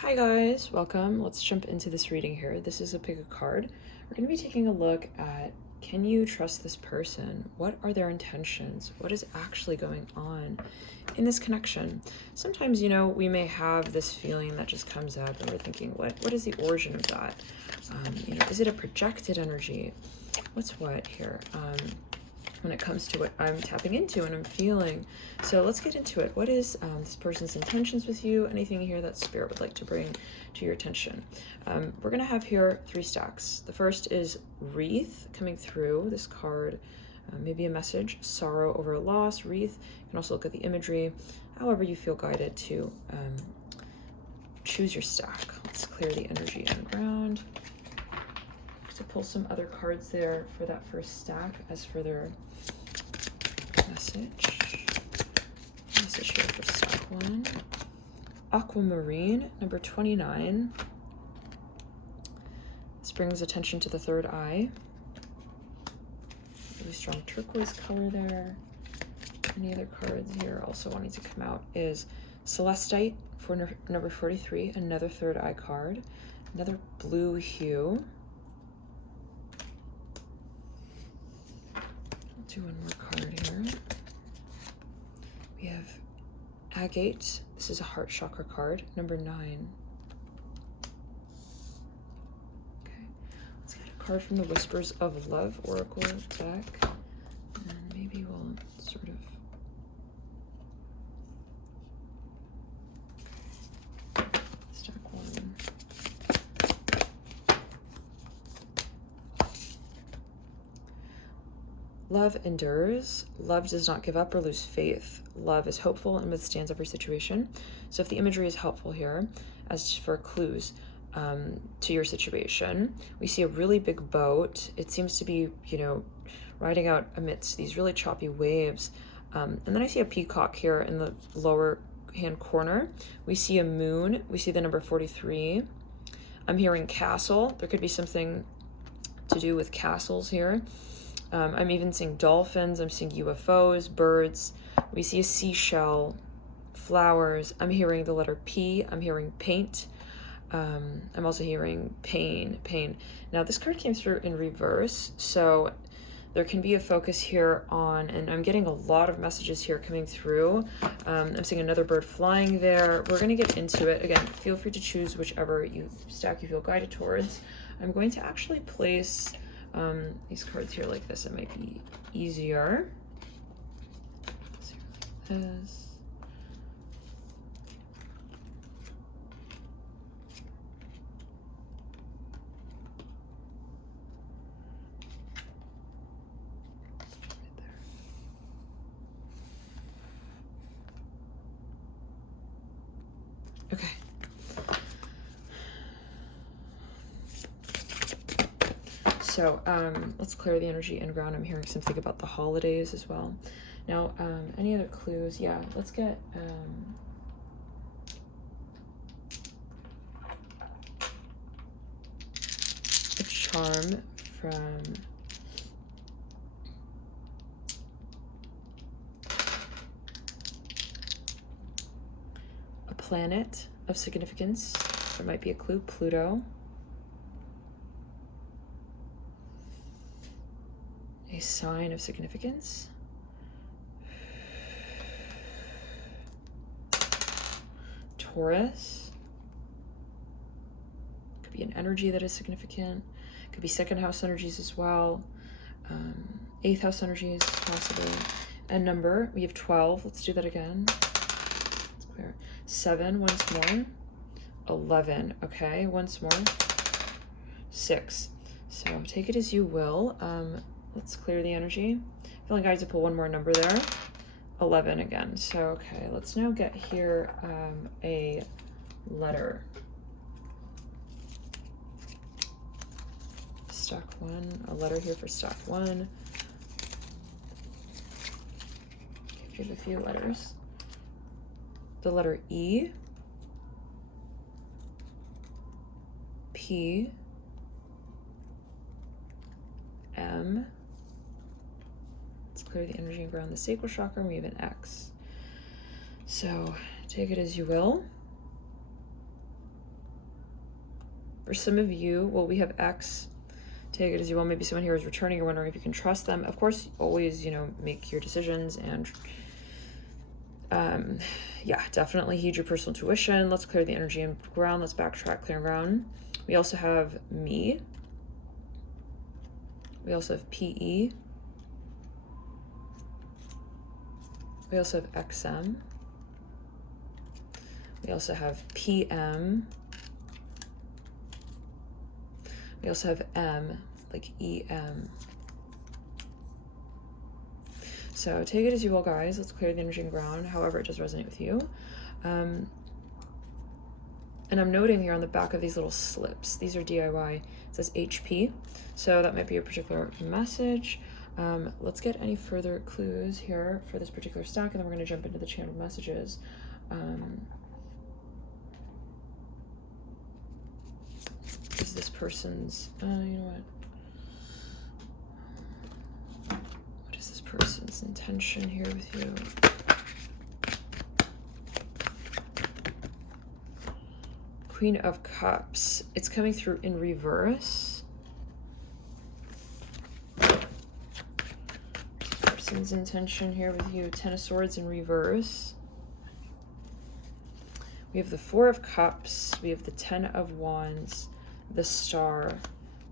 Hi guys, welcome. Let's jump into this reading here. This is a pick a card. We're going to be taking a look at, can you trust this person? What are their intentions? What is actually going on in this connection? Sometimes, we may have this feeling that just comes up and we're thinking, what is the origin of that? Is it a projected energy? What's what here? When it comes to what I'm tapping into and I'm feeling. So let's get into it. What is this person's intentions with you? Anything here that Spirit would like to bring to your attention? We're going to have here 3 stacks. The first is wreath coming through this card. Maybe a message, sorrow over a loss, wreath. You can also look at the imagery, however you feel guided to choose your stack. Let's clear the energy on the ground. To pull some other cards there for that first stack as further message here for stack 1. Aquamarine, number 29. This brings attention to the third eye. Really strong turquoise color there. Any other cards here also wanting to come out is Celestite for number 43, another third eye card, another blue hue. Do one more card here. We have Agate. This is a heart chakra card, number 9. Okay, let's get a card from the Whispers of Love Oracle deck, and maybe we'll sort of. Stack 1. Love endures. Love does not give up or lose faith. Love is hopeful and withstands every situation. So if the imagery is helpful here, as for clues to your situation, we see a really big boat. It seems to be, riding out amidst these really choppy waves. And then I see a peacock here in the lower hand corner. We see a moon. We see the number 43. I'm hearing castle. There could be something to do with castles here. I'm even seeing dolphins, I'm seeing UFOs, birds. We see a seashell, flowers. I'm hearing the letter P. I'm hearing paint. I'm also hearing pain. Now this card came through in reverse, so there can be a focus here on, and I'm getting a lot of messages here coming through. I'm seeing another bird flying there. We're going to get into it. Again, feel free to choose whichever stack you feel guided towards. I'm going to actually place these cards here like this. It might be easier. Let's see, like this. Okay. So let's clear the energy and ground. I'm hearing something about the holidays as well. Now, any other clues? Yeah, let's get a charm from a planet of significance. There might be a clue, Pluto. A sign of significance. Taurus. Could be an energy that is significant. Could be second house energies as well. 8th house energies possibly. And number, we have 12. Let's do that again. Let's clear. 7 once more. 11. Okay, once more. 6. So take it as you will. Let's clear the energy. Feeling guided to pull one more number there. 11 again. So, okay, let's now get here a letter. Stack 1. A letter here for stack 1. Okay, here's a few letters. The letter E. P. M. Let's clear the energy and ground the sacral chakra, and we have an X. So take it as you will. For some of you, well, we have X. Take it as you will. Maybe someone here is returning. You're wondering if you can trust them. Of course, always, you know, make your decisions and yeah, definitely heed your personal intuition. Let's clear the energy and ground. Let's backtrack, clear ground. We also have me. We also have PE. We also have XM. We also have PM. We also have M, like EM. So take it as you will, guys. Let's clear the energy and ground, however it does resonate with you. And I'm noting here on the back of these little slips, these are DIY, it says HP. So that might be a particular message. Let's get any further clues here for this particular stack, and then we're going to jump into the channeled messages. Is this person's, you know what is this person's intention here with you? Queen of Cups. It's coming through in reverse. Person's intention here with you. Ten of Swords in reverse. We have the Four of Cups. We have the Ten of Wands, the Star,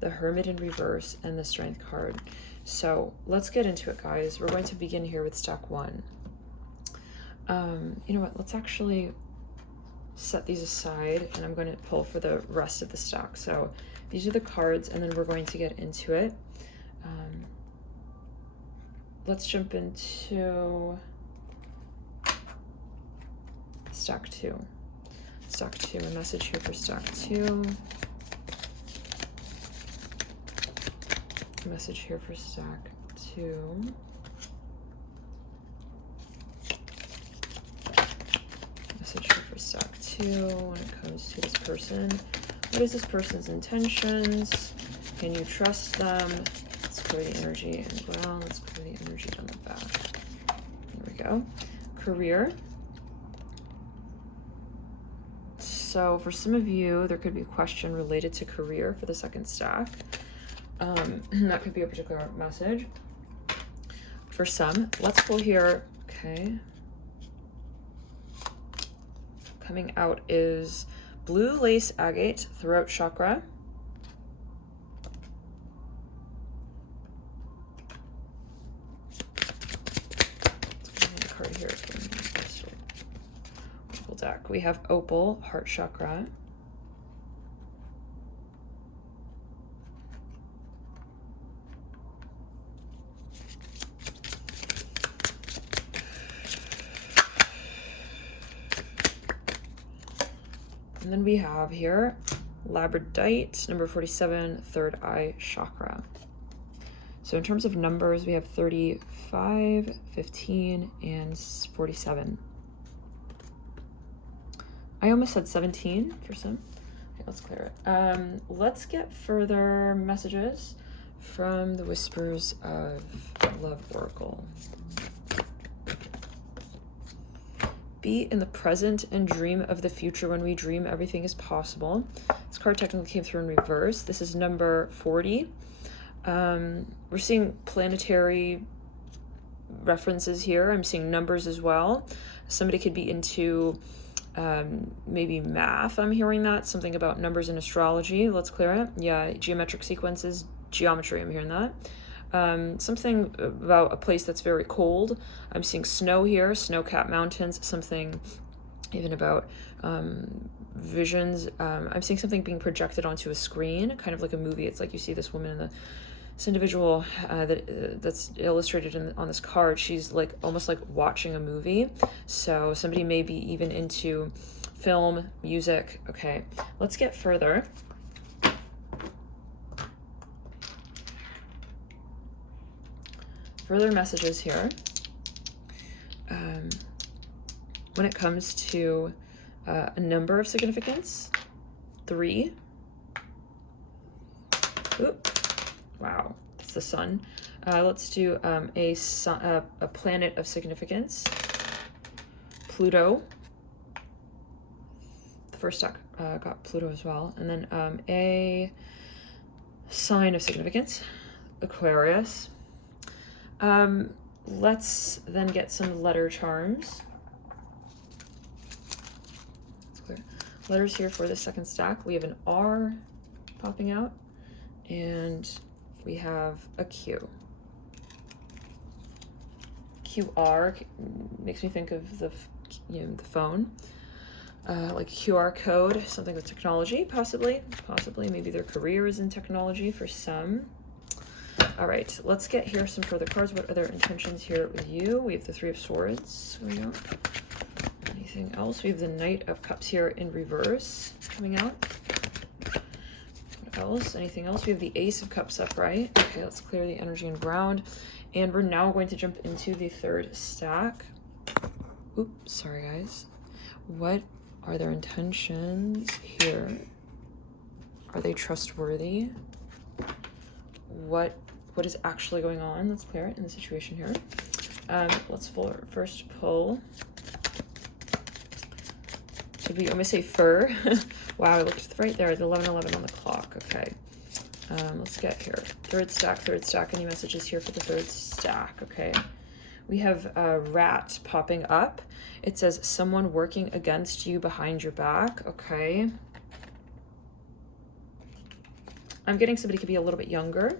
the Hermit in reverse, and the Strength card. So let's get into it, guys. We're going to begin here with stack one. You know what? Let's actually set these aside, and I'm going to pull for the rest of the stack. So these are the cards, and then we're going to get into it. Let's jump into stack two. Stack two, a message here for stack two. A message here for stack two. Message here for stack two when it comes to this person. What is this person's intentions? Can you trust them? Let's clear the energy and ground. Let's clear the energy down the back. There we go. Career. So for some of you, there could be a question related to career for the second stack. That could be a particular message. For some, let's pull here. Okay. Coming out is blue lace agate, throat chakra. Let's get card here from the Opal deck. We have opal, heart chakra. And then we have here labradorite, number 47, third eye chakra. So in terms of numbers, we have 35, 15, and 47. I almost said 17 for some. Okay, let's clear it. Let's get further messages from the Whispers of Love Oracle. Be in the present and dream of the future. When we dream, everything is possible. This card technically came through in reverse. This is number 40. We're seeing planetary references here. I'm seeing numbers as well. Somebody could be into maybe math. I'm hearing that. Something about numbers in astrology. Let's clear it. Yeah, geometric sequences, geometry. I'm hearing that. Something about a place that's very cold. I'm seeing snow here, snow-capped mountains, something even about visions. I'm seeing something being projected onto a screen, kind of like a movie. It's like you see this woman in this individual that's illustrated on this card. She's like almost like watching a movie. So somebody may be even into film, music. Okay, let's get further. Further messages here. When it comes to a number of significance, 3. Oop. Wow, that's the sun. Let's do a planet of significance, Pluto, first stack got Pluto as well. And then a sign of significance, Aquarius. Let's then get some letter charms. It's clear. Letters here for the second stack. We have an R popping out, and we have a Q. QR makes me think of the phone, like a QR code, something with technology, possibly. Maybe their career is in technology for some. All right, let's get here some further cards. What are their intentions here with you? We have the Three of Swords coming out. Anything else? We have the Knight of Cups here in reverse coming out. What else? Anything else? We have the Ace of Cups upright. Okay, let's clear the energy and ground. And we're now going to jump into the third stack. Oops, sorry guys. What are their intentions here? Are they trustworthy? What is actually going on? Let's clear it in the situation here. Let's first pull. Should we almost say fur? Wow, I looked right there, the 11:11 on the clock. Okay. Let's get here. Third stack. Any messages here for the third stack? Okay. We have a rat popping up. It says someone working against you behind your back. Okay. I'm getting somebody could be a little bit younger.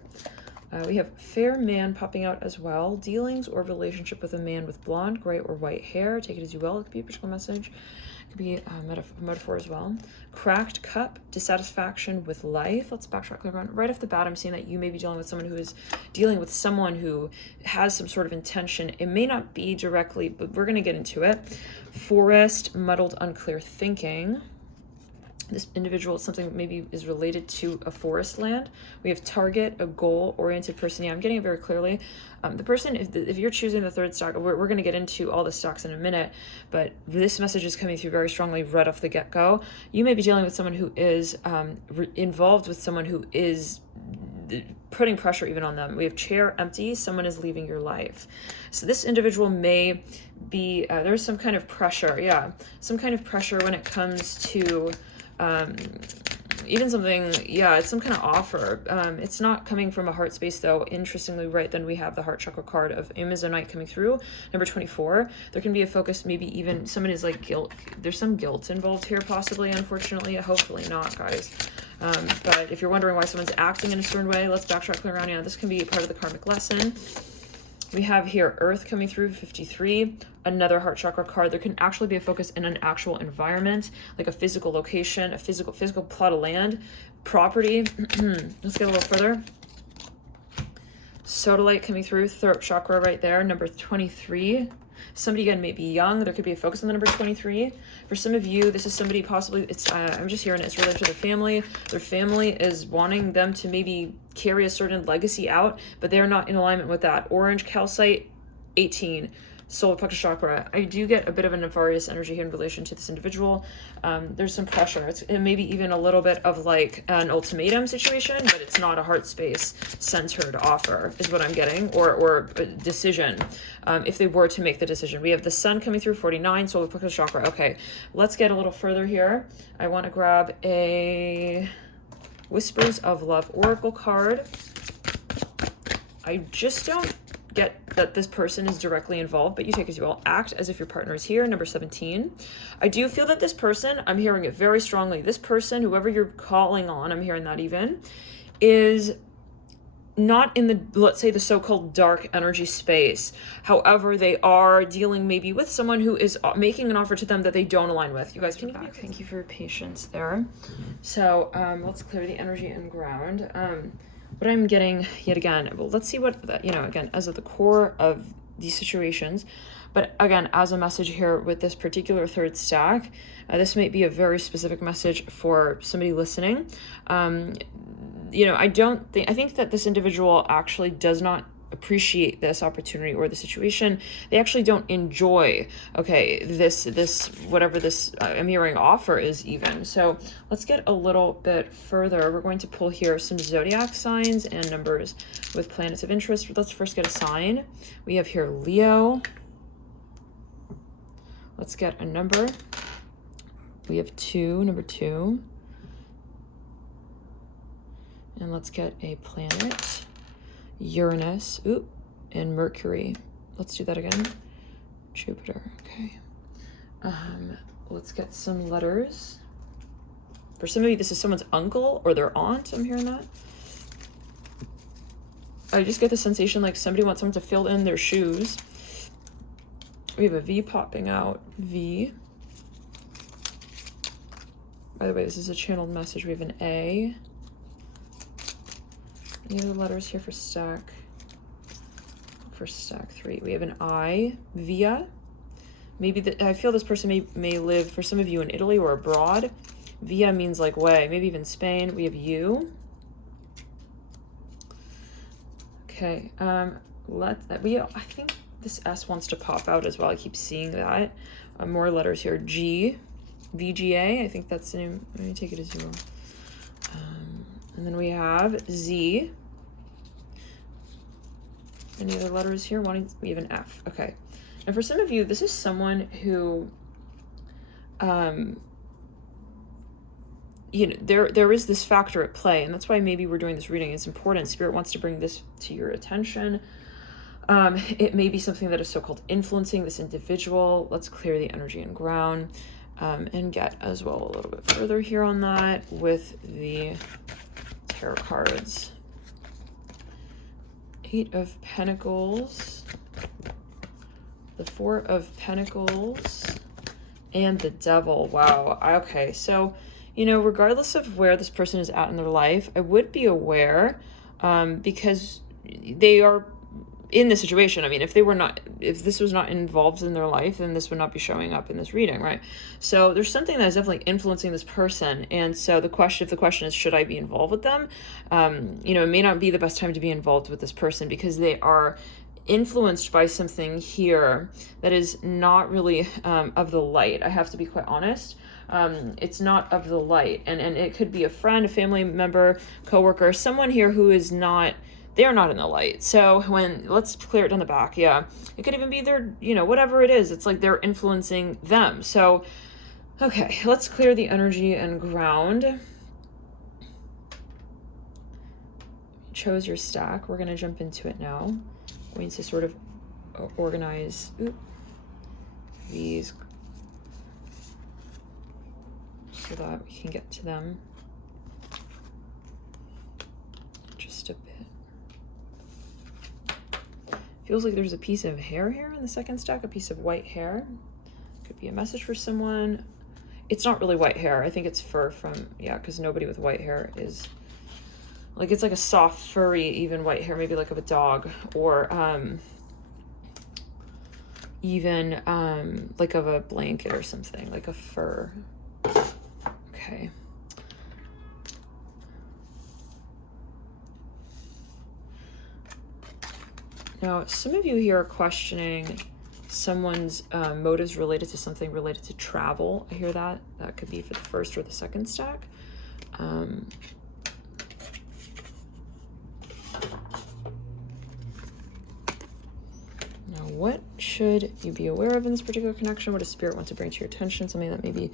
We have fair man popping out as well. Dealings or relationship with a man with blonde, gray, or white hair. Take it as you will. It could be a particular message. It could be a metaphor as well. Cracked cup, dissatisfaction with life. Let's backtrack clear around. Right off the bat, I'm seeing that you may be dealing with someone who is dealing with someone who has some sort of intention. It may not be directly, but we're going to get into it. Forest, muddled, unclear thinking. This individual, something that maybe is related to a forest land. We have target, a goal-oriented person. Yeah, I'm getting it very clearly. The person, if you're choosing the third stack, we're going to get into all the stocks in a minute, but this message is coming through very strongly right off the get-go. You may be dealing with someone who is involved with someone who is putting pressure even on them. We have chair empty, someone is leaving your life. So this individual may be, there's some kind of pressure, yeah, some kind of pressure when it comes to even something, yeah, it's some kind of offer. It's not coming from a heart space though. Interestingly, right, then we have the heart chakra card of Amazonite coming through, number 24. There can be a focus, maybe even someone is like guilt. There's some guilt involved here, possibly, unfortunately, hopefully not, guys. But if you're wondering why someone's acting in a certain way, let's backtrack clear around. Yeah, this can be part of the karmic lesson. We have here Earth coming through, 53, another heart chakra card. There can actually be a focus in an actual environment, like a physical location, a physical plot of land, property. Let's get a little further. Sodalite coming through, throat chakra right there, number 23. Somebody, again, may be young. There could be a focus on the number 23. For some of you, this is somebody possibly, it's I'm just hearing it's related to their family. Their family is wanting them to maybe carry a certain legacy out, but they're not in alignment with that. Orange, calcite, 18. Solar plexus chakra. I do get a bit of a nefarious energy here in relation to this individual. There's some pressure. It's maybe even a little bit of like an ultimatum situation, but it's not a heart space centered offer is what I'm getting, or a decision. If they were to make the decision. We have the sun coming through, 49, solar plexus chakra. Okay, let's get a little further here. I want to grab a Whispers of Love Oracle card. I just don't get that this person is directly involved, but you take as you will. Act as if your partner is here, number 17. I do feel that this person, I'm hearing it very strongly, this person, whoever you're calling on, I'm hearing that even, is not in the, let's say, the so-called dark energy space. However, they are dealing maybe with someone who is making an offer to them that they don't align with. You guys, can you back? Thank you for your patience there. So let's clear the energy and ground. What I'm getting yet again, well, let's see what, again, as at the core of these situations, but again, as a message here with this particular third stack, this might be a very specific message for somebody listening. I think that this individual actually does not appreciate this opportunity or the situation. They actually don't enjoy, this whatever this I'm hearing offer is even. So let's get a little bit further. We're going to pull here some zodiac signs and numbers with planets of interest. Let's first get a sign. We have here Leo. Let's get a number. We have 2, number 2. And let's get a planet. Uranus, and Mercury. Let's do that again. Jupiter, okay. Let's get some letters. For some of you, this is someone's uncle or their aunt. I'm hearing that. I just get the sensation like somebody wants someone to fill in their shoes. We have a V popping out. V. By the way, this is a channeled message. We have an A. Any other letters here for stack? For stack 3. We have an I. Via. Maybe I feel this person may live, for some of you, in Italy or abroad. Via means like way, maybe even Spain. We have U. Okay, I think this S wants to pop out as well. I keep seeing that. More letters here. G, VGA. I think that's the name. Let me take it as 0. And then we have Z. Any other letters here? We have an F. Okay. And for some of you, this is someone who, there is this factor at play, and that's why maybe we're doing this reading. It's important. Spirit wants to bring this to your attention. It may be something that is so-called influencing this individual. Let's clear the energy and ground, and get as well a little bit further here on that with the tarot cards. 8 of Pentacles, the 4 of Pentacles, and the Devil. Wow. Okay. So, regardless of where this person is at in their life, I would be aware, because they are in this situation. I mean, if this was not involved in their life, then this would not be showing up in this reading, right? So there's something that is definitely influencing this person. And so if the question is, should I be involved with them? It may not be the best time to be involved with this person because they are influenced by something here that is not really of the light. I have to be quite honest. It's not of the light. And it could be a friend, a family member, coworker, someone here who is not, they are not in the light. So let's clear it on the back. Yeah. It could even be their, whatever it is. It's like they're influencing them. So, okay, let's clear the energy and ground. Chose your stack. We're going to jump into it now. Going to sort of organize these so that we can get to them just a bit. Feels like there's a piece of hair here in the second stack, a piece of white hair. Could be a message for someone. It's not really white hair. I think it's fur because nobody with white hair is, like, it's like a soft, furry, even white hair, maybe like of a dog, or even like of a blanket or something, like a fur. Okay. Now, some of you here are questioning someone's motives related to something related to travel. I hear that. That could be for the first or the second stack. Now, what should you be aware of in this particular connection? What does Spirit want to bring to your attention? Something that maybe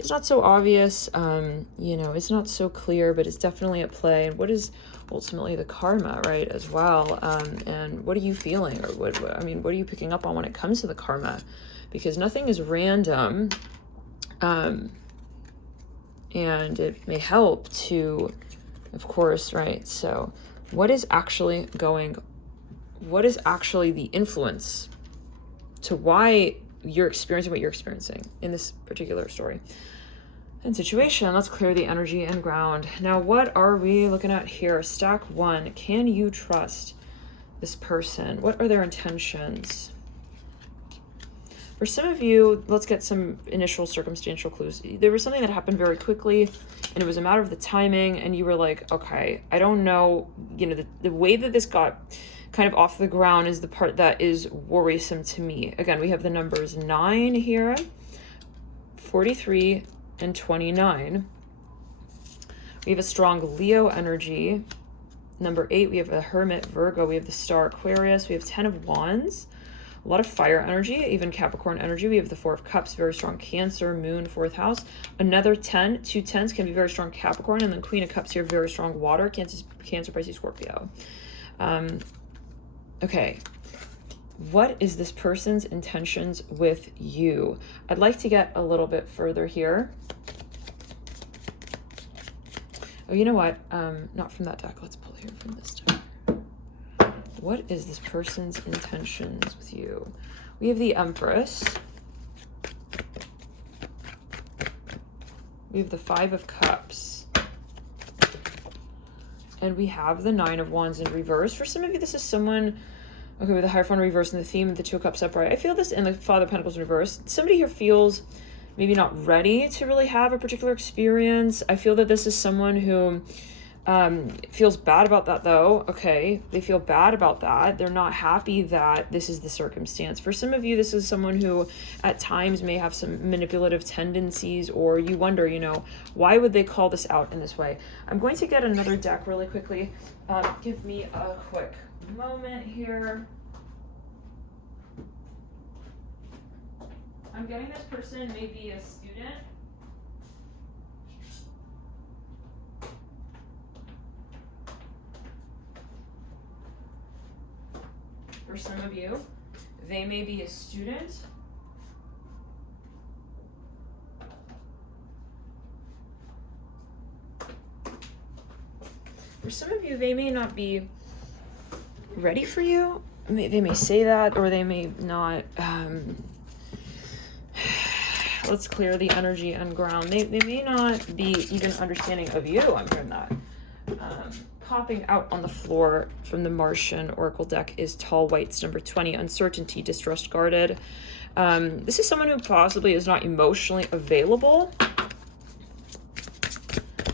is not so obvious, it's not so clear, but it's definitely at play. And what is ultimately the karma, right, as well? And what are you feeling, or what are you picking up on when it comes to the karma? Because nothing is random, and it may help to, of course, right? So what is actually the influence to why you're experiencing what you're experiencing in this particular story and situation? Let's clear the energy and ground. Now, what are we looking at here? Stack 1. Can you trust this person? What are their intentions? For some of you, let's get some initial circumstantial clues. There was something that happened very quickly, and it was a matter of the timing, and you were like, okay, I don't know, the way that this got kind of off the ground is the part that is worrisome to me. Again, we have the numbers 9 here, 43, and 29. We have a strong Leo energy. Number 8, we have a Hermit, Virgo. We have the Star, Aquarius. We have 10 of Wands. A lot of fire energy, even Capricorn energy. We have the 4 of Cups, very strong Cancer, Moon, 4th house. Another 10, 2 10s can be very strong Capricorn, and then Queen of Cups here, very strong water, Cancer, Pisces, Scorpio. Okay. What is this person's intentions with you? I'd like to get a little bit further here. Oh, you know what? Not from that deck. Let's pull here from this deck. What is this person's intentions with you? We have the Empress. We have the 5 of Cups. And we have the 9 of Wands in reverse. For some of you, this is someone, okay, with the Hierophant reverse and the theme of the 2 of Cups upright. I feel this in the Father of Pentacles in reverse. Somebody here feels maybe not ready to really have a particular experience. I feel that this is someone who feels bad about that though. Okay, they feel bad about that. They're not happy that this is the circumstance. For some of you, this is someone who at times may have some manipulative tendencies, or you wonder, you know, why would they call this out in this way? I'm going to get another deck really quickly. Give me a quick moment here. I'm getting this person may be a student. For some of you, they may be a student. For some of you, they may not be ready for you. They may say that, or they may not. Let's clear the energy and ground. They may not be even understanding of you. I'm hearing that. Popping out on the floor from the Martian Oracle deck is Tall Whites, number 20, uncertainty, distrust, guarded. This is someone who possibly is not emotionally available.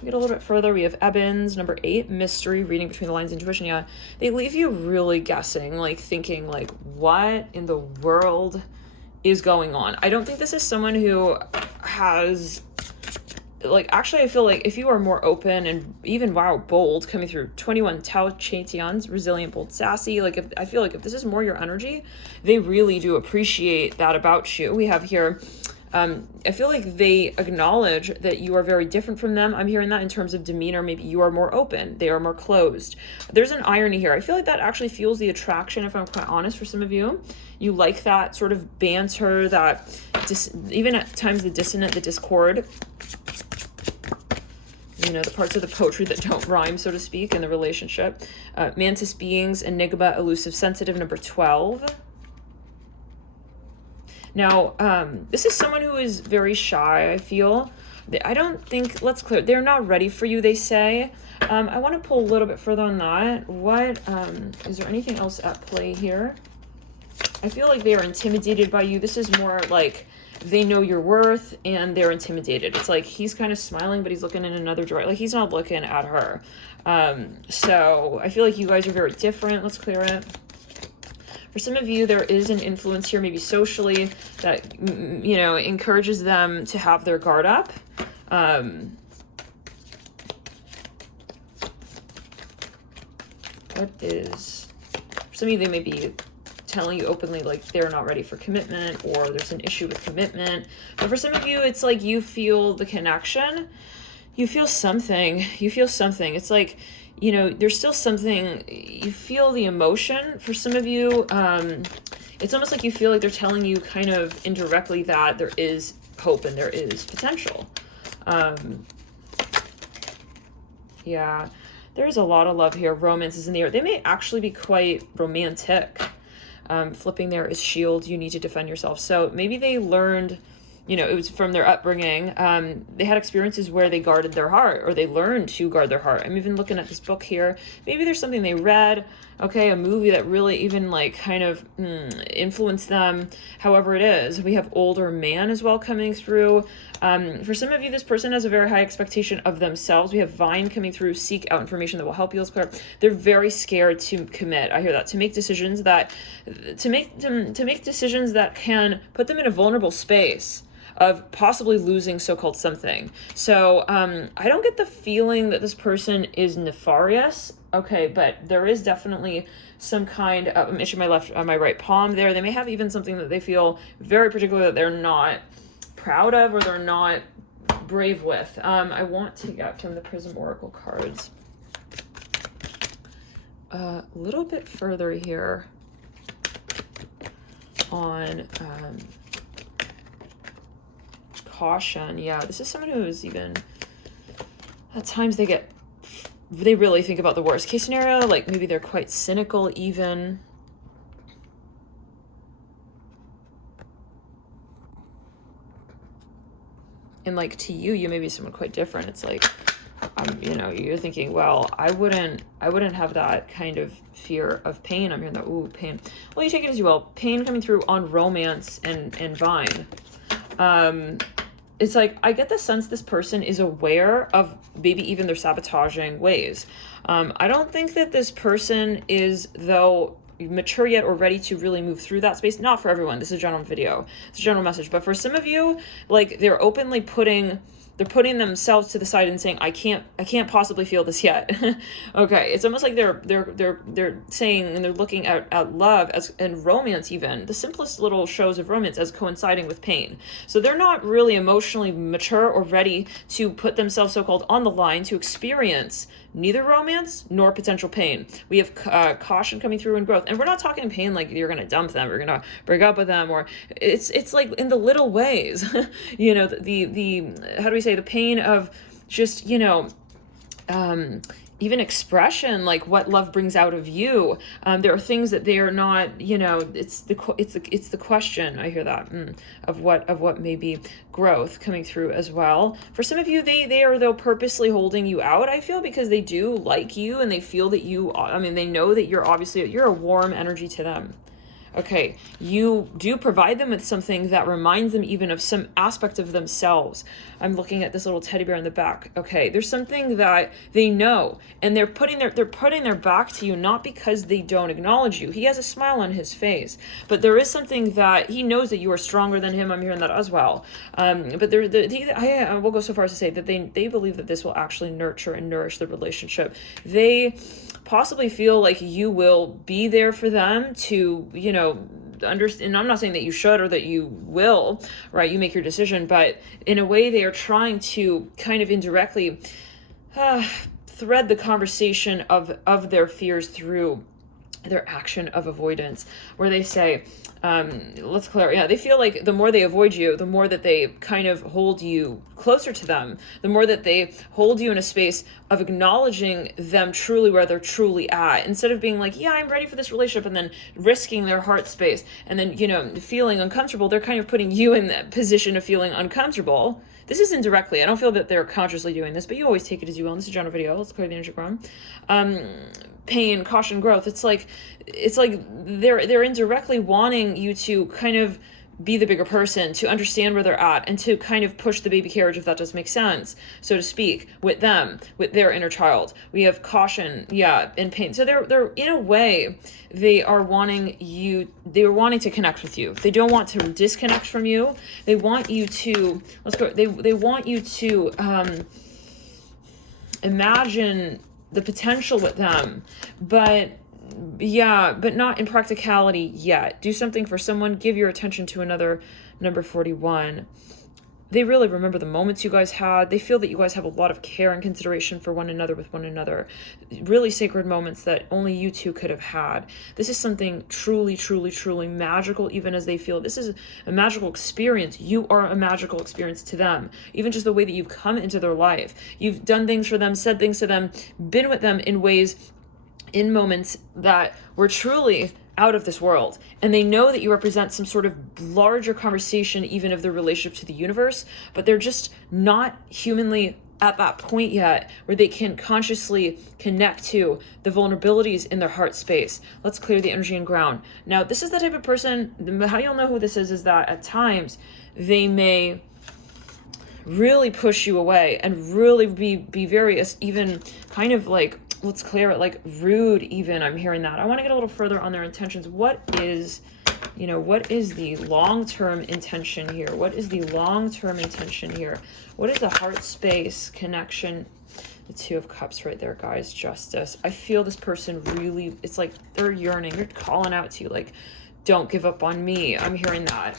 Get a little bit further. We have Ebons, number 8, mystery, reading between the lines, intuition. Yeah, they leave you really guessing, like thinking like, what in the world is going on? I don't think this is someone who has, like, actually I feel like if you are more open and even, wow, bold, coming through 21 Tao Chatians, resilient, bold, sassy, like, I feel like if this is more your energy, they really do appreciate that about you. We have here, I feel like they acknowledge that you are very different from them. I'm hearing that in terms of demeanor. Maybe you are more open, they are more closed. There's an irony here. I feel like that actually fuels the attraction, if I'm quite honest. For some of you, you like that sort of banter, that even at times the dissonant, the discord, you know, the parts of the poetry that don't rhyme, so to speak, in the relationship. Mantis beings, enigma, elusive, sensitive, number 12. Now, this is someone who is very shy, I feel. I don't think, let's clear, they're not ready for you, they say. I want to pull a little bit further on that. What, is there anything else at play here? I feel like they are intimidated by you. This is more like they know your worth and they're intimidated. It's like he's kind of smiling, but he's looking in another direction. Like he's not looking at her. So I feel like you guys are very different. Let's clear it. For some of you, there is an influence here, maybe socially, that, you know, encourages them to have their guard up. What is, for some of you, they may be telling you openly like they're not ready for commitment, or there's an issue with commitment. But for some of you, it's like you feel the connection. You feel something. It's like, you know, there's still something, you feel the emotion. For some of you, it's almost like you feel like they're telling you kind of indirectly that there is hope and there is potential. Yeah, there's a lot of love here. Romance is in the air. They may actually be quite romantic. Flipping there is shield. You need to defend yourself. So maybe they learned, you know, it was from their upbringing. They had experiences where they guarded their heart, or they learned to guard their heart. I'm even looking at this book here. Maybe there's something they read, okay, a movie that really even like kind of influenced them. However it is, we have older man as well coming through. For some of you, this person has a very high expectation of themselves. We have Vine coming through, seek out information that will help you. Let's clear. They're very scared to commit. I hear that. To make decisions that, to make decisions that can put them in a vulnerable space of possibly losing so-called something. So I don't get the feeling that this person is nefarious. Okay, but there is definitely some kind of, I'm itching my right palm there. They may have even something that they feel very particular that they're not proud of or they're not brave with. I want to get from the Prism Oracle cards a little bit further here on caution. Yeah, this is someone who is even, at times they really think about the worst case scenario, like maybe they're quite cynical even. And like to you, you may be someone quite different. It's like, you know, you're thinking, well, I wouldn't have that kind of fear of pain. I'm hearing that, ooh, pain. Well, you take it as you will. Pain coming through on romance and vine. It's like, I get the sense this person is aware of maybe even their sabotaging ways. I don't think that this person is, though, mature yet or ready to really move through that space. Not for everyone. This is a general video. It's a general message. But for some of you, like, they're openly putting themselves to the side and saying, I can't possibly feel this yet. Okay, it's almost like they're saying, and they're looking at love as, and romance, even the simplest little shows of romance, as coinciding with pain. So they're not really emotionally mature or ready to put themselves so-called on the line to experience neither romance nor potential pain. We have caution coming through and growth, and we're not talking pain like you're gonna dump them, you're gonna break up with them, or it's like in the little ways. You know, the how do we say, the pain of just, you know, even expression, like what love brings out of you. There are things that they are not, you know, it's the question. I hear that of what may be growth coming through as well. For some of you, they are, though, purposely holding you out, I feel, because they do like you and they feel that you, I mean, they know that you're a warm energy to them. Okay, you do provide them with something that reminds them even of some aspect of themselves. I'm looking at this little teddy bear in the back. Okay, there's something that they know, and they're putting their back to you, not because they don't acknowledge you. He has a smile on his face, but there is something that he knows that you are stronger than him. I'm hearing that as well. But I will go so far as to say that they believe that this will actually nurture and nourish the relationship. They possibly feel like you will be there for them to, you know, understand. And I'm not saying that you should or that you will, right? You make your decision, but in a way they are trying to kind of indirectly thread the conversation of their fears through their action of avoidance, where they say, let's clear, yeah, they feel like the more they avoid you, the more that they kind of hold you closer to them, the more that they hold you in a space of acknowledging them truly where they're truly at, instead of being like, yeah, I'm ready for this relationship, and then risking their heart space, and then, you know, feeling uncomfortable. They're kind of putting you in that position of feeling uncomfortable. This is indirectly. I don't feel that they're consciously doing this, but you always take it as you will. This is a general video. Let's clear the energy ground. Pain, caution, growth. It's like they're indirectly wanting you to kind of be the bigger person, to understand where they're at, and to kind of push the baby carriage, if that does make sense, so to speak, with them, with their inner child. We have caution, yeah, and pain. So they're in a way, they are wanting to connect with you. They don't want to disconnect from you. They want you to, they want you to imagine the potential with them, but not in practicality yet. Do something for someone, give your attention to another. Number 41. They really remember the moments you guys had. They feel that you guys have a lot of care and consideration for one another, with one another. Really sacred moments that only you two could have had. This is something truly, truly, truly magical, even as they feel. This is a magical experience. You are a magical experience to them. Even just the way that you've come into their life. You've done things for them, said things to them, been with them in ways, in moments that were truly out of this world. And they know that you represent some sort of larger conversation, even of the relationship to the universe, but they're just not humanly at that point yet where they can consciously connect to the vulnerabilities in their heart space. Let's clear the energy and ground. Now, this is the type of person, how you'll know who this is that at times they may really push you away and really be very, even kind of like, let's clear it, like rude even. I'm hearing that. I want to get a little further on their intentions. What is You know, what is the long-term intention here? What is the long-term intention here? What is the heart space connection? The Two of Cups right there, guys. Justice. I feel this person really, it's like they're yearning. They're calling out to you like, don't give up on me. I'm hearing that.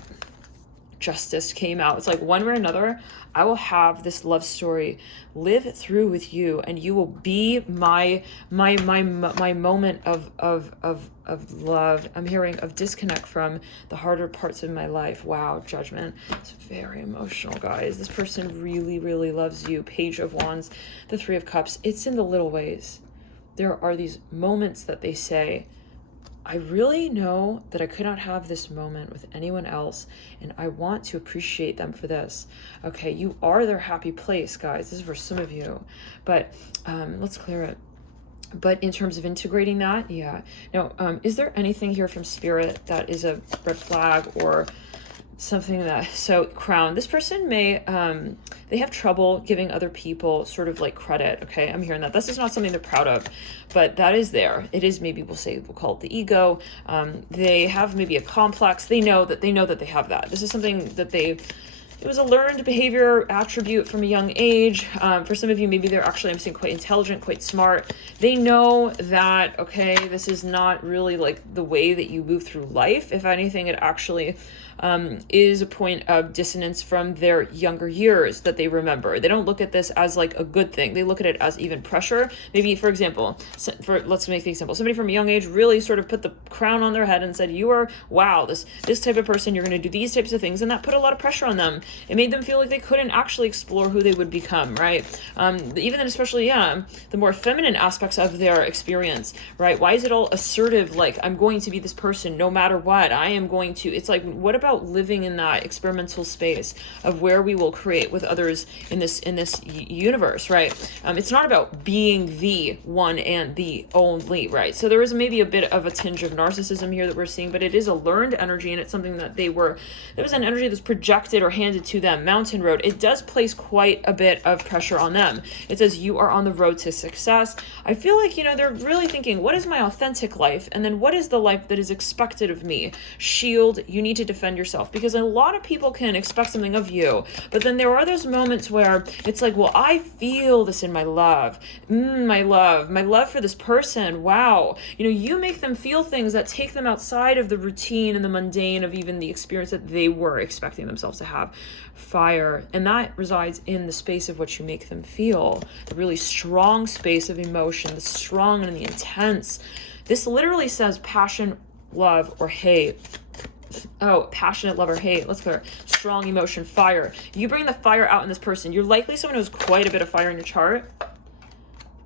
Justice came out. It's like one way or another, I will have this love story live through with you, and you will be my moment of love. I'm hearing of disconnect from the harder parts of my life. Wow, Judgment. It's very emotional, guys. This person really, really loves you. Page of Wands, the Three of Cups. It's in the little ways. There are these moments that they say, I really know that I could not have this moment with anyone else, and I want to appreciate them for this. Okay, you are their happy place, guys. This is for some of you, but let's clear it. But in terms of integrating that, yeah. Now, is there anything here from Spirit that is a red flag or something that, so Crown, this person may, they have trouble giving other people sort of like credit. Okay, I'm hearing that. This is not something they're proud of, but that is there. It is, maybe we'll call it the ego. They have maybe a complex. They know that they have that. This is something that it was a learned behavior attribute from a young age. For some of you, maybe they're actually, I'm seeing, quite intelligent, quite smart. They know that, okay, this is not really like the way that you move through life. If anything, it actually is a point of dissonance from their younger years that they remember. They don't look at this as like a good thing. They look at it as even pressure. Maybe, for example, let's make the example. Somebody from a young age really sort of put the crown on their head and said, you are, wow, this type of person, you're going to do these types of things. And that put a lot of pressure on them. It made them feel like they couldn't actually explore who they would become, right? Even then, especially, the more feminine aspects of their experience, right? Why is it all assertive? Like, I'm going to be this person no matter what. I am going to, it's like, what about living in that experimental space of where we will create with others in this universe, right? It's not about being the one and the only, right? So there is maybe a bit of a tinge of narcissism here that we're seeing, but it is a learned energy, and it's something that there was an energy that's projected or handed to them. Mountain Road, it does place quite a bit of pressure on them. It says you are on the road to success. I feel like, they're really thinking, what is my authentic life? And then what is the life that is expected of me? Shield, you need to defend yourself, because a lot of people can expect something of you, but then there are those moments where it's like, well, I feel this in my love, my love for this person. Wow. You make them feel things that take them outside of the routine and the mundane of even the experience that they were expecting themselves to have. Fire, and that resides in the space of what you make them feel, the really strong space of emotion, the strong and the intense. This literally says passion, love, or hate. Oh, passionate love or hate. Let's clear. Strong emotion, fire. You bring the fire out in this person. You're likely someone who has quite a bit of fire in your chart.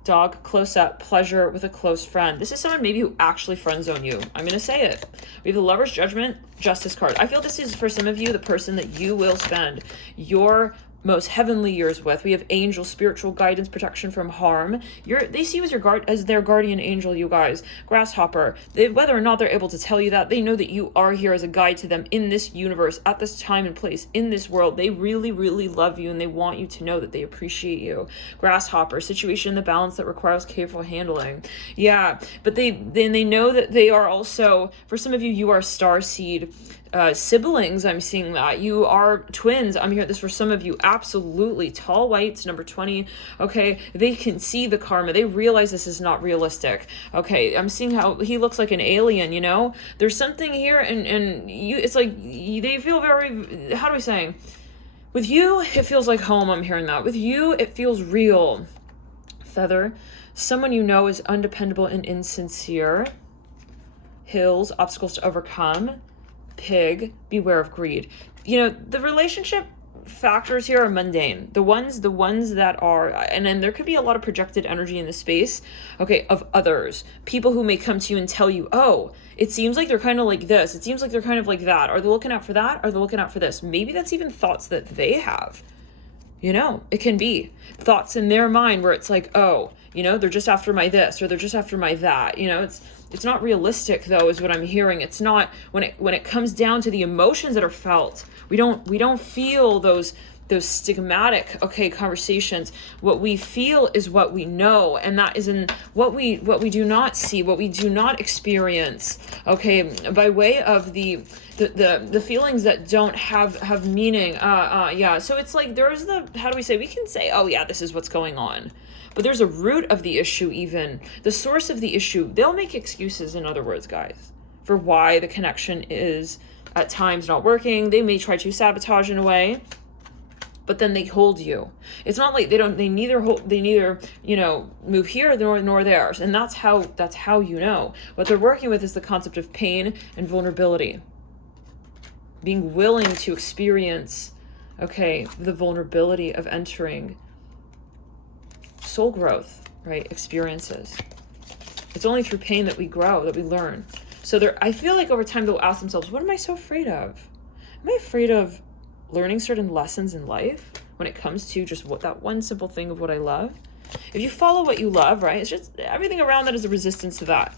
Dog, close up, pleasure with a close friend. This is someone maybe who actually friend zone you. I'm going to say it. We have the Lover's Judgment, Justice card. I feel this is, for some of you, the person that you will spend your most heavenly years with. We have angel, spiritual guidance, protection from harm. They see you as their guardian angel, you guys. Grasshopper. Whether or not they're able to tell you that, they know that you are here as a guide to them in this universe, at this time and place, in this world. They really, really love you, and they want you to know that they appreciate you. Grasshopper, situation in the balance that requires careful handling. Yeah, but they know that they are also, for some of you, you are starseed siblings. I'm seeing that you are twins. I'm hearing this for some of you. Absolutely. Tall whites, number 20. Okay, they can see the karma. They realize this is not realistic. Okay, I'm seeing how he looks like an alien. There's something here, and you, it's like they feel very, how do we say, with you it feels like home. I'm hearing that with you it feels real. Feather, someone is undependable and insincere. Hills, obstacles to overcome. Pig, beware of greed. The relationship factors here are mundane. The ones that are, and then there could be a lot of projected energy in the space, okay, of others. People who may come to you and tell you, oh, it seems like they're kind of like this. It seems like they're kind of like that. Are they looking out for that? Are they looking out for this? Maybe that's even thoughts that they have. It can be thoughts in their mind where it's like, oh, they're just after my this, or they're just after my that. It's not realistic, though, is what I'm hearing. It's not, when it comes down to the emotions that are felt, we don't feel those those stigmatic, okay, conversations. What we feel is what we know, and that is in what we do not see, what we do not experience, okay, by way of the feelings that don't have meaning. Yeah. So it's like there's how do we say, we can say, oh yeah, this is what's going on. But there's a root of the issue, even the source of the issue. They'll make excuses, in other words, guys, for why the connection is at times not working. They may try to sabotage in a way, but then they hold you. It's not like they neither move here nor there. And that's how you know. What they're working with is the concept of pain and vulnerability. Being willing to experience, okay, the vulnerability of entering soul growth, right? Experiences. It's only through pain that we grow, that we learn. So I feel like over time they'll ask themselves, what am I so afraid of? Am I afraid of learning certain lessons in life when it comes to just that one simple thing of what I love? If you follow what you love, right, it's just everything around that is a resistance to that.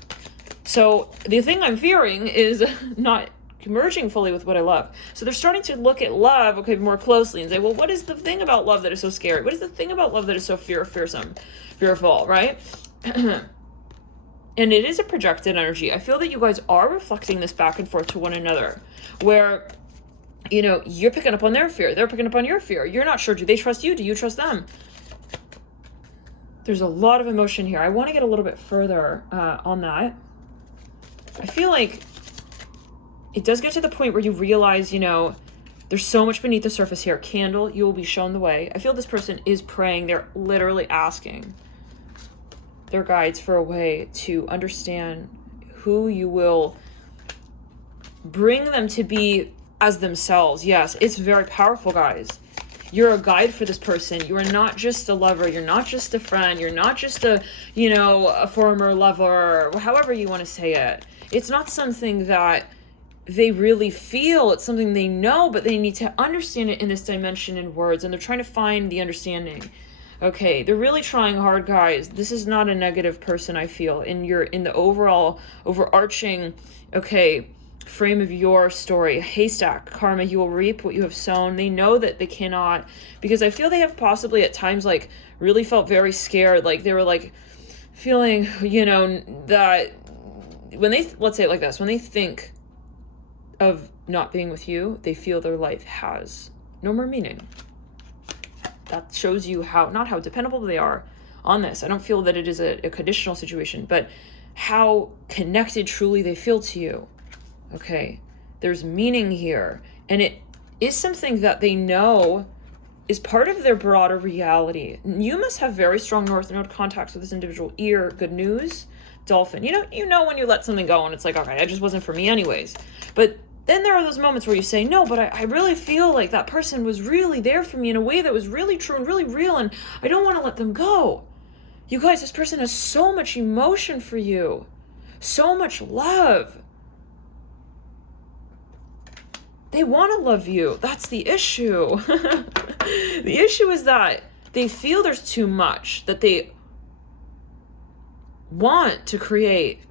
So the thing I'm fearing is not merging fully with what I love. So they're starting to look at love, okay, more closely and say, well, what is the thing about love that is so scary? What is the thing about love that is so fearful, right? And it is a projected energy. I feel that you guys are reflecting this back and forth to one another, where, you're picking up on their fear. They're picking up on your fear. You're not sure. Do they trust you? Do you trust them? There's a lot of emotion here. I want to get a little bit further on that. I feel like it does get to the point where you realize, there's so much beneath the surface here. Candle, you will be shown the way. I feel this person is praying. They're literally asking their guides for a way to understand who you will bring them to be as themselves. Yes, it's very powerful, guys. You're a guide for this person. You are not just a lover. You're not just a friend. You're not just a former lover, however you want to say it. It's not something that they really feel. It's something they know, but they need to understand it in this dimension in words, and they're trying to find the understanding. Okay, they're really trying hard, guys. This is not a negative person, I feel, in the overall overarching, okay, frame of your story. Haystack, karma, you will reap what you have sown. They know that they cannot, because I feel they have possibly at times like really felt very scared, like they were like feeling, that when they, let's say it like this, when they think of not being with you, they feel their life has no more meaning. That shows you not how dependable they are on this. I don't feel that it is a conditional situation, but how connected truly they feel to you. Okay, there's meaning here, and it is something that they know is part of their broader reality. You must have very strong North Node contacts with this individual. Ear, good news, Dolphin. You know when you let something go and it's like, okay, it just wasn't for me anyways. But then there are those moments where you say, no, but I really feel like that person was really there for me in a way that was really true and really real, and I don't want to let them go. You guys, this person has so much emotion for you, so much love. They want to love you. That's the issue. The issue is that they feel there's too much that they want to create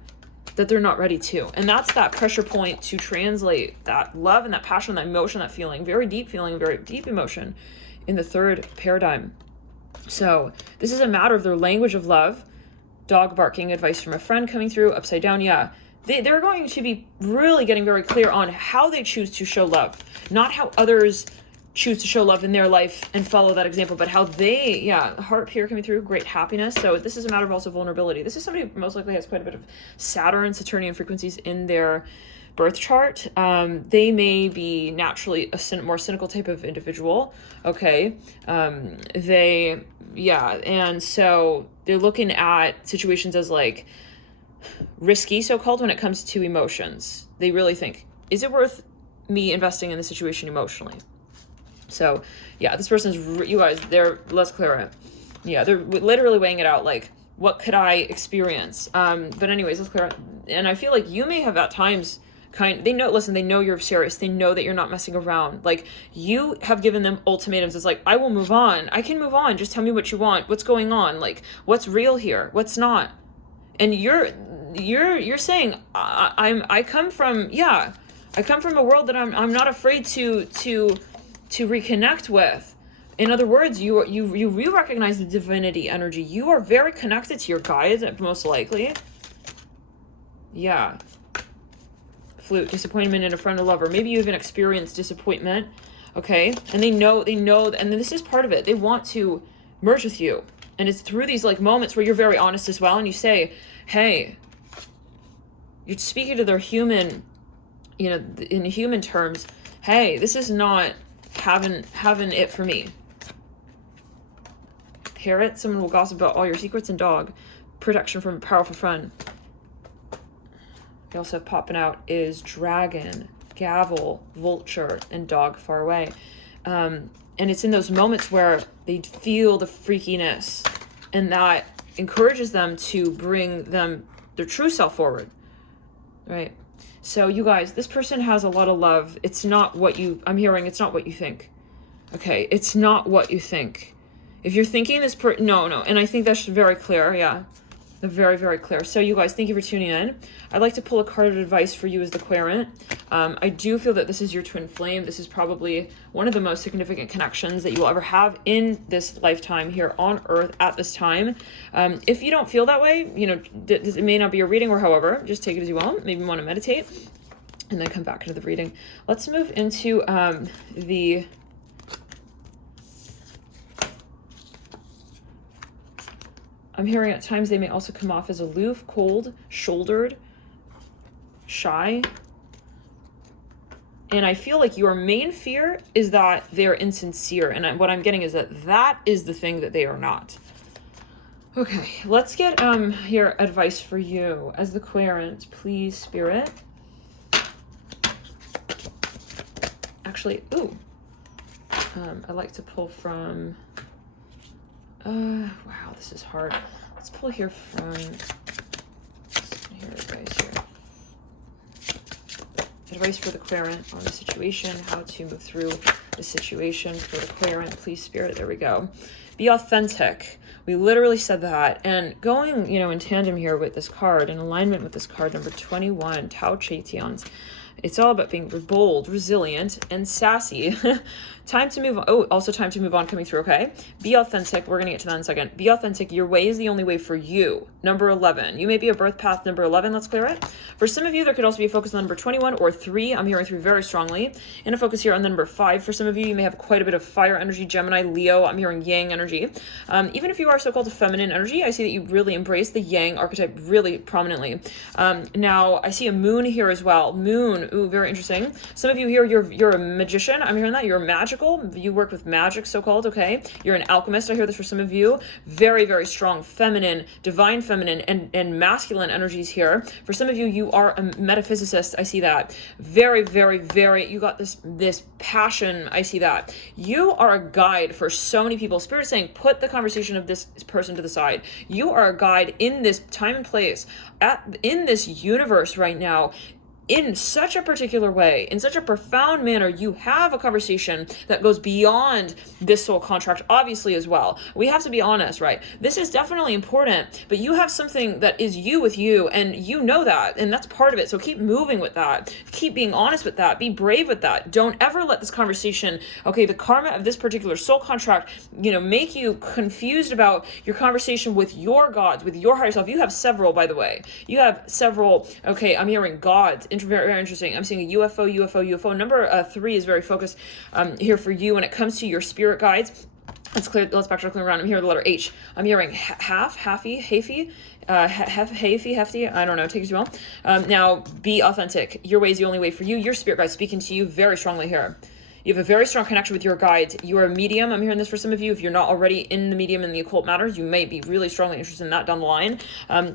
that they're not ready to. And that's that pressure point to translate that love and that passion, that emotion, that feeling, very deep emotion in the third paradigm. So this is a matter of their language of love. Dog barking, advice from a friend coming through, upside down. Yeah. They're going to be really getting very clear on how they choose to show love, not how others choose to show love in their life and follow that example, but how they, heart here coming through, great happiness. So this is a matter of also vulnerability. This is somebody who most likely has quite a bit of Saturn, Saturnian frequencies in their birth chart. They may be naturally a more cynical type of individual. Okay. And so they're looking at situations as like risky, so-called, when it comes to emotions. They really think, is it worth me investing in the situation emotionally? So this person's, you guys, they're less clear. They're literally weighing it out, like, what could I experience? But anyways, let's clear it. And I feel like you may have at times they know you're serious. They know that you're not messing around. Like, you have given them ultimatums. It's like, I will move on. I can move on. Just tell me what you want. What's going on? Like, what's real here? What's not? And you're saying, I come from a world that I'm not afraid to reconnect with. In other words, you recognize the divinity energy. You are very connected to your guides, most likely. Yeah. Flute, disappointment in a friend or lover. Maybe you even experienced disappointment. Okay. And they know, and this is part of it. They want to merge with you. And it's through these like moments where you're very honest as well. And you say, hey, you're speaking to their human, you know, in human terms. Hey, this is not having it for me. Hear it? Someone will gossip about all your secrets. And dog, protection from a powerful friend. They also have popping out is dragon, gavel, vulture, and dog far away. And it's in those moments where they feel the freakiness, and that encourages them to bring their true self forward, right? So you guys, this person has a lot of love. It's not what I'm hearing, it's not what you think. Okay, it's not what you think. If you're thinking this no, and I think that's very clear, yeah. Very, very clear. So you guys, thank you for tuning in. I'd like to pull a card of advice for you as the querent. I do feel that this is your twin flame. This is probably one of the most significant connections that you will ever have in this lifetime here on Earth at this time. If you don't feel that way, you know, it may not be a reading or however, just take it as you will. Maybe you want to meditate and then come back into the reading. Let's move into I'm hearing at times they may also come off as aloof, cold, shouldered, shy. And I feel like your main fear is that they're insincere. And what I'm getting is that is the thing that they are not. Okay, let's get here advice for you as the querent, please, Spirit. Actually, I'd like to pull from... wow, this is hard. Let's pull here from... Advice for the querent on the situation, how to move through the situation for the querent. Please, Spirit, there we go. Be authentic. We literally said that. And going, you know, in tandem here with this card, in alignment with this card, number 21, Tao Che Tians. It's all about being bold, resilient, and sassy. Time to move on. Oh, also time to move on coming through, okay? Be authentic. We're going to get to that in a second. Be authentic. Your way is the only way for you. Number 11. You may be a birth path number 11. Let's clear it. For some of you, there could also be a focus on number 21 or 3. I'm hearing 3 very strongly. And a focus here on the number 5. For some of you, you may have quite a bit of fire energy, Gemini, Leo. I'm hearing yang energy. Even if you are so-called feminine energy, I see that you really embrace the yang archetype really prominently. Now, I see a moon here as well. Moon. Ooh, very interesting. Some of you here, you're a magician. I'm hearing that. You're magical. You work with magic, so-called, okay? You're an alchemist. I hear this for some of you. Very, very strong feminine, divine feminine, and masculine energies here. For some of you, you are a metaphysicist. I see that. Very, very, very, you got this passion. I see that. You are a guide for so many people. Spirit is saying, put the conversation of this person to the side. You are a guide in this time and place, in this universe right now, in such a particular way, in such a profound manner. You have a conversation that goes beyond this soul contract, obviously, as well. We have to be honest, right? This is definitely important, but you have something that is you with you, and you know that, and that's part of it. So keep moving with that. Keep being honest with that. Be brave with that. Don't ever let this conversation, okay, the karma of this particular soul contract, you know, make you confused about your conversation with your gods, with your higher self. You have several, by the way. You have several, okay, I'm hearing gods, very, very interesting. I'm seeing a UFO. Number 3 is very focused here for you when it comes to your spirit guides. Let's backtrack around. I'm hearing the letter H. I'm hearing hefty. I don't know. Take it as well. Now, be authentic. Your way is the only way for you. Your spirit guides speaking to you very strongly here. You have a very strong connection with your guides. You are a medium. I'm hearing this for some of you. If you're not already in the medium and the occult matters, you may be really strongly interested in that down the line.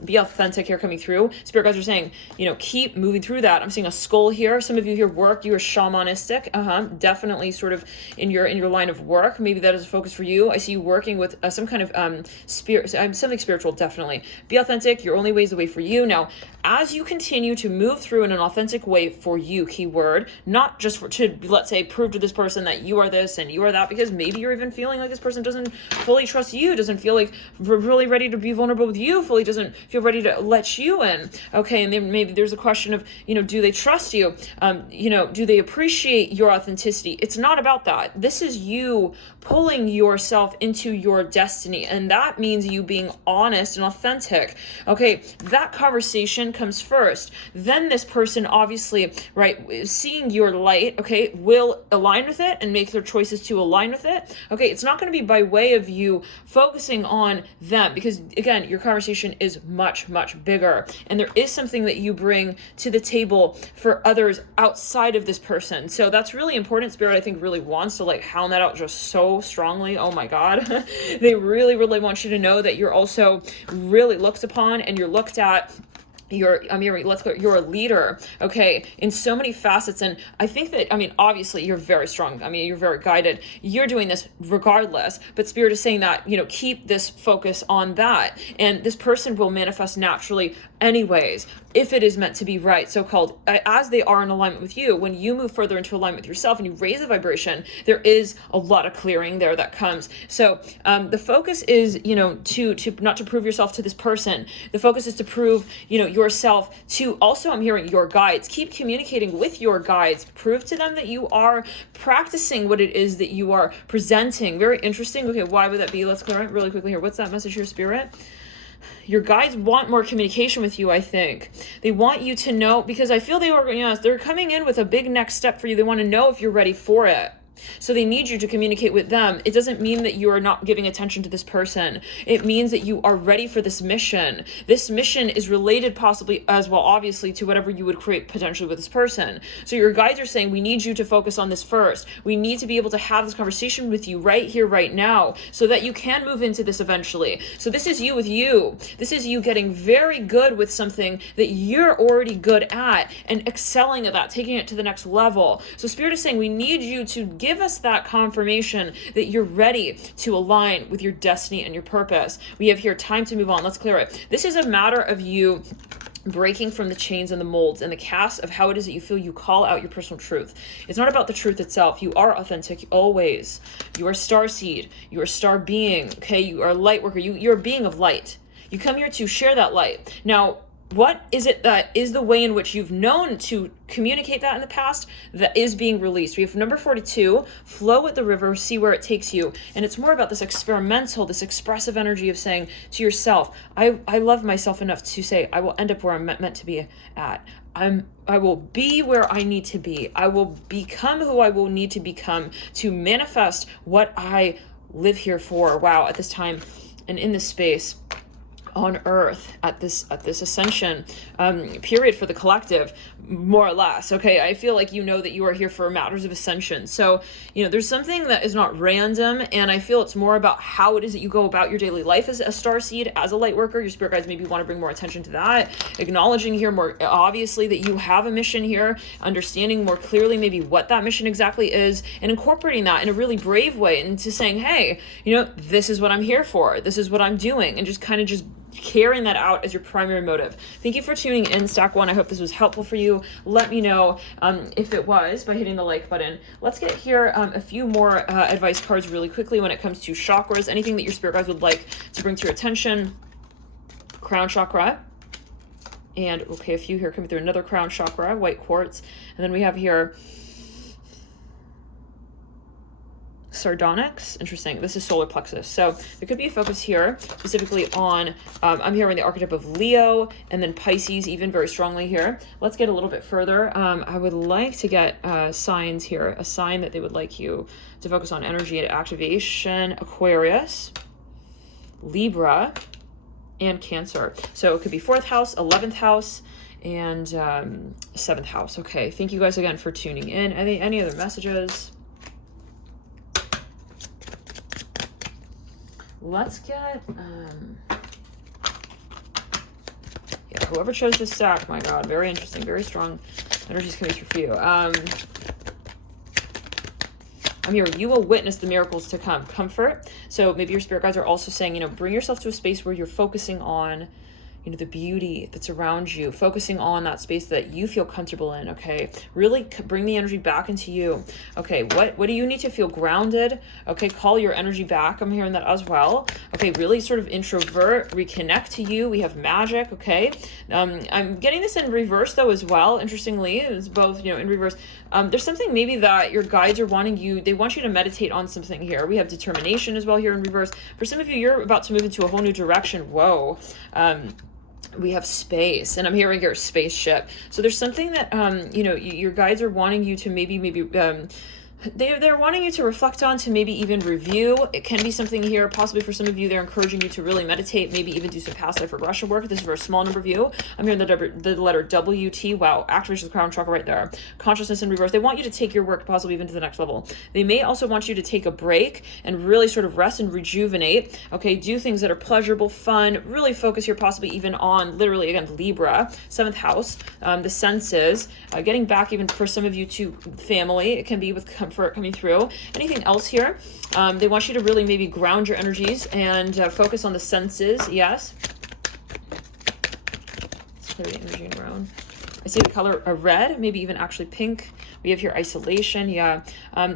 Be authentic here coming through. Spirit guides are saying, you know, keep moving through that. I'm seeing a skull here. Some of you here work. You are shamanistic. Definitely sort of in your line of work. Maybe that is a focus for you. I see you working with some kind of spirit, something spiritual, definitely. Be authentic. Your only way is the way for you. Now, as you continue to move through in an authentic way for you, keyword, not just to, let's say, prove to this person that you are this and you are that, because maybe you're even feeling like this person doesn't fully trust you, doesn't feel like really ready to be vulnerable with you, fully doesn't feel ready to let you in. Okay, and then maybe there's a question of, do they trust you? Do they appreciate your authenticity? It's not about that. This is you pulling yourself into your destiny, and that means you being honest and authentic. Okay, that conversation comes first. Then this person, obviously, right, seeing your light, okay, will align with it and make their choices to align with it. Okay, it's not going to be by way of you focusing on them, because again, your conversation is much, much bigger, and there is something that you bring to the table for others outside of this person. So that's really important. Spirit, I think, really wants to hound that out just so strongly. Oh my God. They really, really want you to know that you're also really looked upon, and you're looked at. You're a leader, okay, in so many facets. And I think that, obviously you're very strong. You're very guided. You're doing this regardless, but Spirit is saying that, keep this focus on that. And this person will manifest naturally anyways, if it is meant to be right, so-called, as they are in alignment with you. When you move further into alignment with yourself and you raise the vibration, there is a lot of clearing there that comes. So the focus is, to not to prove yourself to this person. The focus is to prove, yourself to also, I'm hearing, your guides. Keep communicating with your guides. Prove to them that you are practicing what it is that you are presenting. Very interesting. Okay, why would that be? Let's clear it really quickly here. What's that message here, Spirit? Your guides want more communication with you, I think. They want you to know, because I feel they're coming in with a big next step for you. They want to know if you're ready for it. So they need you to communicate with them. It doesn't mean that you are not giving attention to this person. It means that you are ready for this mission. This mission is related possibly as well, obviously, to whatever you would create potentially with this person. So your guides are saying, we need you to focus on this first. We need to be able to have this conversation with you right here, right now, so that you can move into this eventually. So this is you with you. This is you getting very good with something that you're already good at and excelling at that, taking it to the next level. So Spirit is saying, we need you to give us that confirmation that you're ready to align with your destiny and your purpose. We have here time to move on. Let's clear it. This is a matter of you breaking from the chains and the molds and the cast of how it is that you feel you call out your personal truth. It's not about the truth itself. You are authentic always. You are star seed. You are star being. Okay, you are a light worker. You're a being of light. You come here to share that light. Now, what is it that is the way in which you've known to communicate that in the past that is being released? We have number 42, flow with the river, see where it takes you. And it's more about this experimental, this expressive energy of saying to yourself, I love myself enough to say, I will end up where I'm meant to be at. I will be where I need to be. I will become who I will need to become to manifest what I live here for. Wow, at this time and in this space on earth, at this ascension period for the collective, more or less. Okay, I feel like that you are here for matters of ascension. So there's something that is not random, and I feel it's more about how it is that you go about your daily life as a starseed, as a light worker. Your spirit guides maybe want to bring more attention to that, acknowledging here more obviously that you have a mission here, understanding more clearly maybe what that mission exactly is, and incorporating that in a really brave way into saying, hey, this is what I'm here for, this is what I'm doing, and just carrying that out as your primary motive. Thank you for tuning in, Stack One. I hope this was helpful for you. Let me know if it was by hitting the like button. Let's get here a few more advice cards really quickly when it comes to chakras. Anything that your spirit guides would like to bring to your attention. Crown chakra. And okay, a few here coming through. Another crown chakra, white quartz. And then we have here sardonyx. Interesting. This is solar plexus. So there could be a focus here specifically on, I'm hearing the archetype of Leo and then Pisces even very strongly here. Let's get a little bit further. I would like to get signs here, a sign that they would like you to focus on energy and activation. Aquarius, Libra, and Cancer. So it could be 4th house, 11th house, and 7th house. Okay. Thank you guys again for tuning in. Any other messages? Let's get, whoever chose this stack, my God, very interesting, very strong energies coming through for you. I'm here, you will witness the miracles to come. Comfort. So maybe your spirit guides are also saying, bring yourself to a space where you're focusing on you know, the beauty that's around you, focusing on that space that you feel comfortable in. Okay, really bring the energy back into you. Okay, what do you need to feel grounded? Okay, call your energy back. I'm hearing that as well. Okay, really sort of introvert, reconnect to you. We have magic. Okay, I'm getting this in reverse though as well. Interestingly, it's both, you know, in reverse. There's something maybe that your guides are wanting you, they want you to meditate on something here. We have determination as well here in reverse. For some of you, you're about to move into a whole new direction. Whoa. We have space, and I'm hearing here spaceship. So there's something that, you know, your guides are wanting you to maybe they're wanting you to reflect on, to maybe even review. It can be something here, possibly for some of you, they're encouraging you to really meditate, maybe even do some past life regression work. This is for a small number of you. I'm hearing the letter WT. Wow, activation of the crown chakra right there. Consciousness in reverse. They want you to take your work possibly even to the next level. They may also want you to take a break and really sort of rest and rejuvenate. Okay, do things that are pleasurable, fun, really focus here possibly even on, literally, again, Libra, 7th house, the senses, getting back even for some of you to family. It can be with comfort coming through. Anything else here? They want you to really maybe ground your energies and focus on the senses. Yes. Let's clear the energy around. I see the color of red, maybe even actually pink. We have here isolation. Yeah.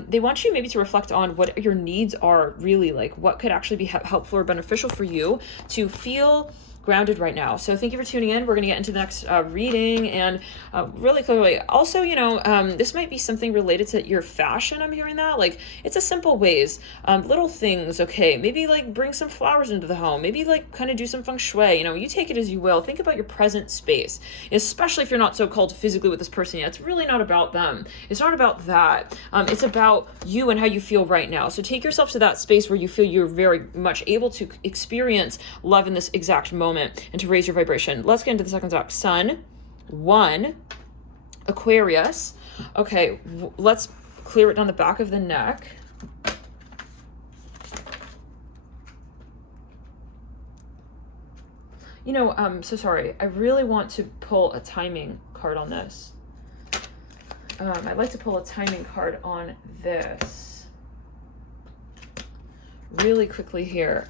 They want you maybe to reflect on what your needs are really, like what could actually be helpful or beneficial for you to feel grounded right now. So thank you for tuning in. We're going to get into the next reading, and really clearly also, you know, this might be something related to your fashion. I'm hearing that, like, it's a simple ways, little things. Okay, maybe like bring some flowers into the home, maybe like kind of do some feng shui, you know, you take it as you will. Think about your present space, especially if you're not so called physically with this person yet. It's really not about them. It's not about that. It's about you and how you feel right now. So take yourself to that space where you feel you're very much able to experience love in this exact moment, and to raise your vibration. Let's get into the second deck. Sun, 1, Aquarius. Okay, let's clear it down the back of the neck. You know, I'm so sorry. I really want to pull a timing card on this. I'd like to pull a timing card on this really quickly here.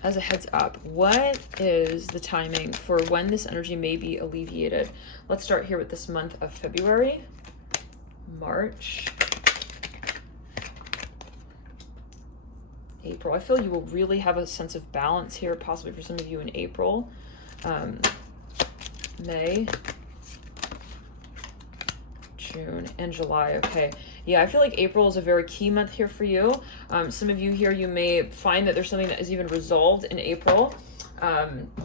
As a heads up, what is the timing for when this energy may be alleviated? Let's start here with this month of February, March, April. I feel you will really have a sense of balance here, possibly for some of you in April, May, June, and July. Okay. Yeah, I feel like April is a very key month here for you. Some of you here, you may find that there's something that is even resolved in April.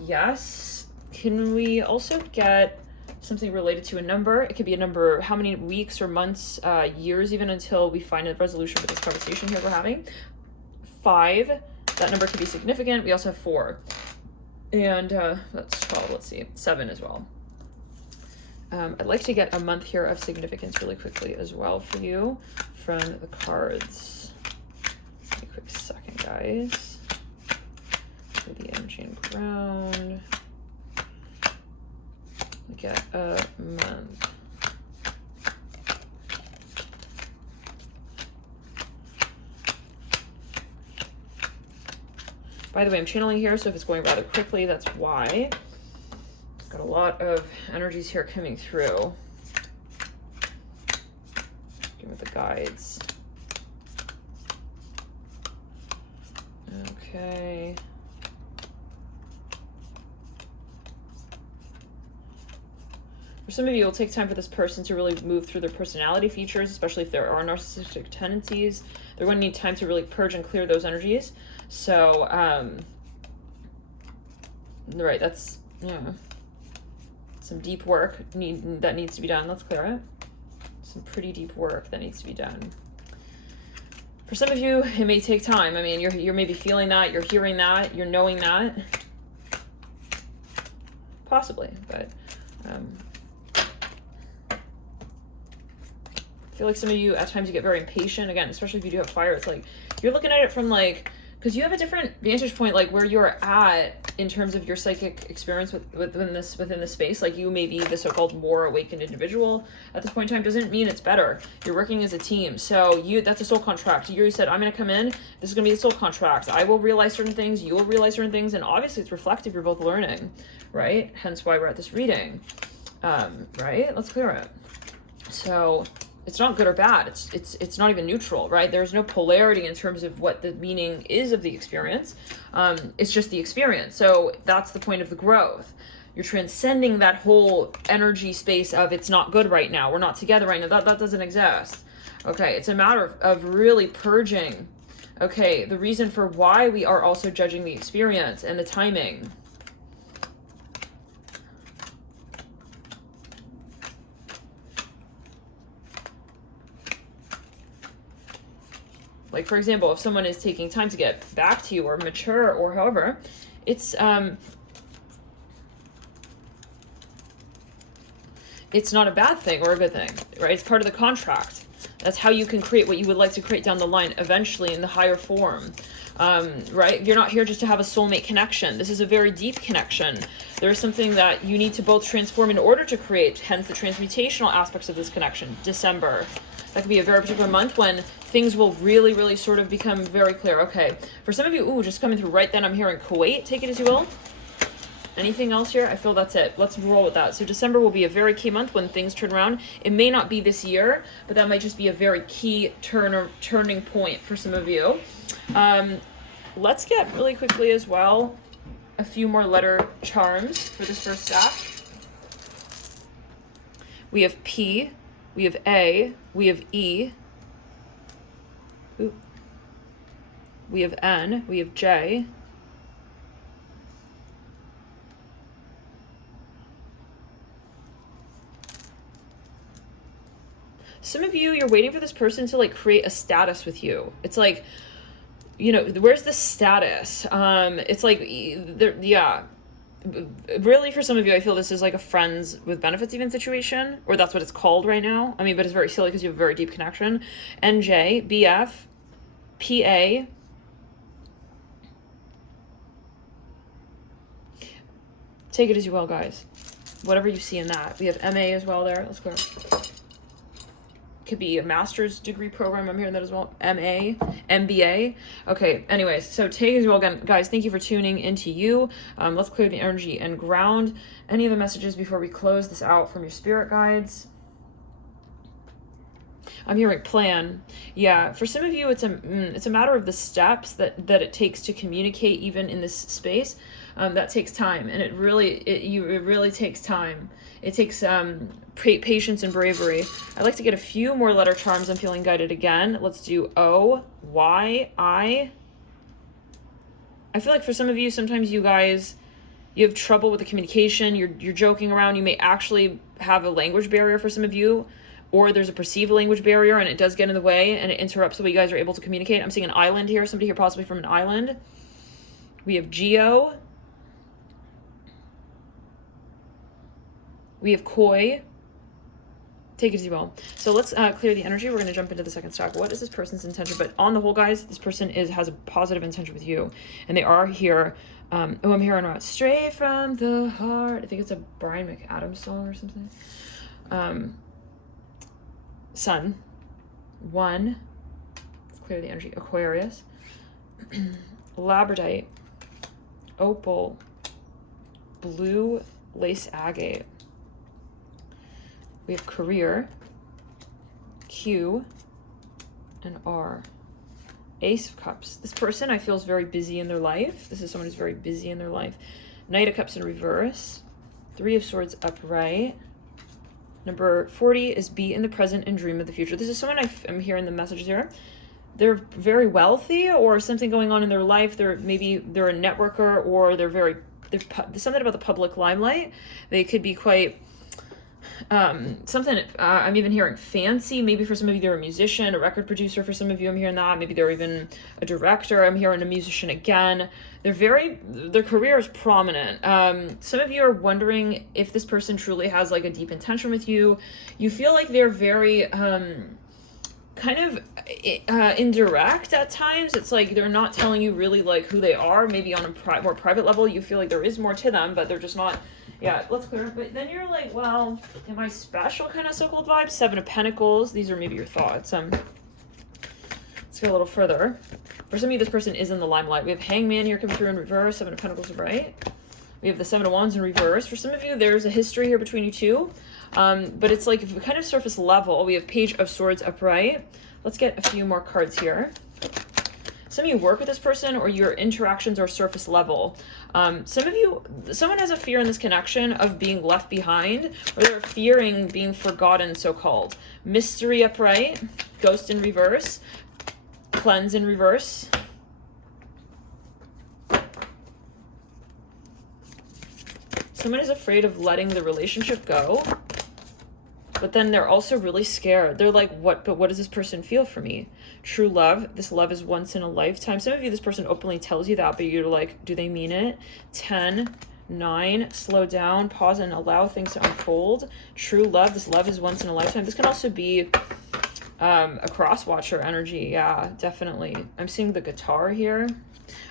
Yes. Can we also get something related to a number? It could be a number, how many weeks or months, years, even until we find a resolution for this conversation here we're having. 5, that number could be significant. We also have 4. And that's 12, let's see, 7 as well. I'd like to get a month here of significance really quickly as well for you from the cards. Give me a quick second, guys. For the energy and ground. Get a month. By the way, I'm channeling here, so if it's going rather quickly, that's why. Got a lot of energies here coming through. Give me the guides. Okay. For some of you, it'll take time for this person to really move through their personality features, especially if there are narcissistic tendencies. They're going to need time to really purge and clear those energies. So, right, that's, yeah. Some deep work that needs to be done. Let's clear it. Some pretty deep work that needs to be done. For some of you, it may take time. I mean, you're maybe feeling that, you're hearing that, you're knowing that. Possibly, but I feel like some of you, at times, you get very impatient. Again, especially if you do have fire, it's like you're looking at it from like because you have a different vantage point, like where you're at in terms of your psychic experience within this space. Like you may be the so-called more awakened individual at this point in time, doesn't mean it's better. You're working as a team, so that's a soul contract. You said, I'm going to come in, this is going to be the soul contract. I will realize certain things, you will realize certain things, and obviously it's reflective. You're both learning, right? Hence why we're at this reading, right? Let's clear it. So it's not good or bad. It's not even neutral, right? There's no polarity in terms of what the meaning is of the experience. It's just the experience. So that's the point of the growth. You're transcending that whole energy space of it's not good right now. We're not together right now. That doesn't exist. Okay, it's a matter of really purging. Okay, the reason for why we are also judging the experience and the timing. Like, for example, if someone is taking time to get back to you or mature or however, it's not a bad thing or a good thing, right? It's part of the contract. That's how you can create what you would like to create down the line eventually in the higher form, right? You're not here just to have a soulmate connection. This is a very deep connection. There is something that you need to both transform in order to create, hence the transmutational aspects of this connection. December. That could be a very particular month when things will really, really sort of become very clear. Okay, for some of you, just coming through right then, I'm hearing Kuwait, take it as you will. Anything else here? I feel that's it. Let's roll with that. So December will be a very key month when things turn around. It may not be this year, but that might just be a very key turning point for some of you. Let's get really quickly as well a few more letter charms for this first stack. We have P, we have A, we have E, we have N, we have J, some of you, you're waiting for this person to like create a status with you. It's like, you know, where's the status? It's like, yeah. Really, for some of you, I feel this is like a friends with benefits even situation, or that's what it's called right now. I mean, but it's very silly because you have a very deep connection. NJ, BF, PA, take it as you will, guys. Whatever you see in that. We have MA as well there. Let's go. Could be a master's degree program. I'm hearing that as well. MA, MBA. Okay, anyways, so take it as well. Again, guys, thank you for tuning into you. Let's clear the energy and ground. Any other messages before we close this out from your spirit guides? I'm hearing plan. Yeah, for some of you, it's a matter of the steps that it takes to communicate even in this space. That takes time, and it really takes time. It takes patience and bravery. I'd like to get a few more letter charms. I'm feeling guided again. Let's do O, Y, I. I feel like for some of you, sometimes you guys, you have trouble with the communication. You're joking around. You may actually have a language barrier for some of you, or there's a perceived language barrier and it does get in the way and it interrupts the way you guys are able to communicate. I'm seeing an island here. Somebody here possibly from an island. We have Geo. We have Koi. Take it as you will. So let's clear the energy. We're going to jump into the second stack. What is this person's intention? But on the whole, guys, this person has a positive intention with you. And they are here. I'm hearing Straight from the Heart. I think it's a Brian McAdams song or something. Sun. 1. Let's clear the energy. Aquarius. Labradorite. Opal. Blue lace agate. We have career, Q, and R. Ace of Cups. This person I feel is very busy in their life. This is someone who's very busy in their life. Knight of Cups in reverse. 3 of Swords upright. Number 40 is be in the present and dream of the future. This is someone I'm hearing the messages here. They're very wealthy or something going on in their life. They're a networker, or there's something about the public limelight. They could be quite something I'm even hearing fancy. Maybe for some of you they're a musician, a record producer. For some of you I'm hearing that. Maybe they're even a director. I'm hearing a musician again. Their career is prominent. Some of you are wondering if this person truly has like a deep intention with you. You feel like they're very kind of indirect at times. It's like they're not telling you really like who they are. Maybe on a more private level, you feel like there is more to them, but they're just not. Yeah, let's clear it. But then you're like, well, am I special kind of so-called vibe? 7 of Pentacles. These are maybe your thoughts. Let's go a little further. For some of you, this person is in the limelight. We have Hangman here coming through in reverse. 7 of Pentacles right. We have the 7 of Wands in reverse. For some of you, there's a history here between you two. But it's like kind of surface level. We have Page of Swords upright. Let's get a few more cards here. Some of you work with this person or your interactions are surface level. Some of you, someone has a fear in this connection of being left behind, or they're fearing being forgotten, so-called. Mystery upright, Ghost in reverse, Cleanse in reverse. Someone is afraid of letting the relationship go, but then they're also really scared. They're like, what does this person feel for me? True love. This love is once in a lifetime. Some of you, this person openly tells you that, but you're like, do they mean it? 10, 9, slow down, pause and allow things to unfold. True love. This love is once in a lifetime. This can also be a cross-watcher energy. Yeah, definitely. I'm seeing the guitar here.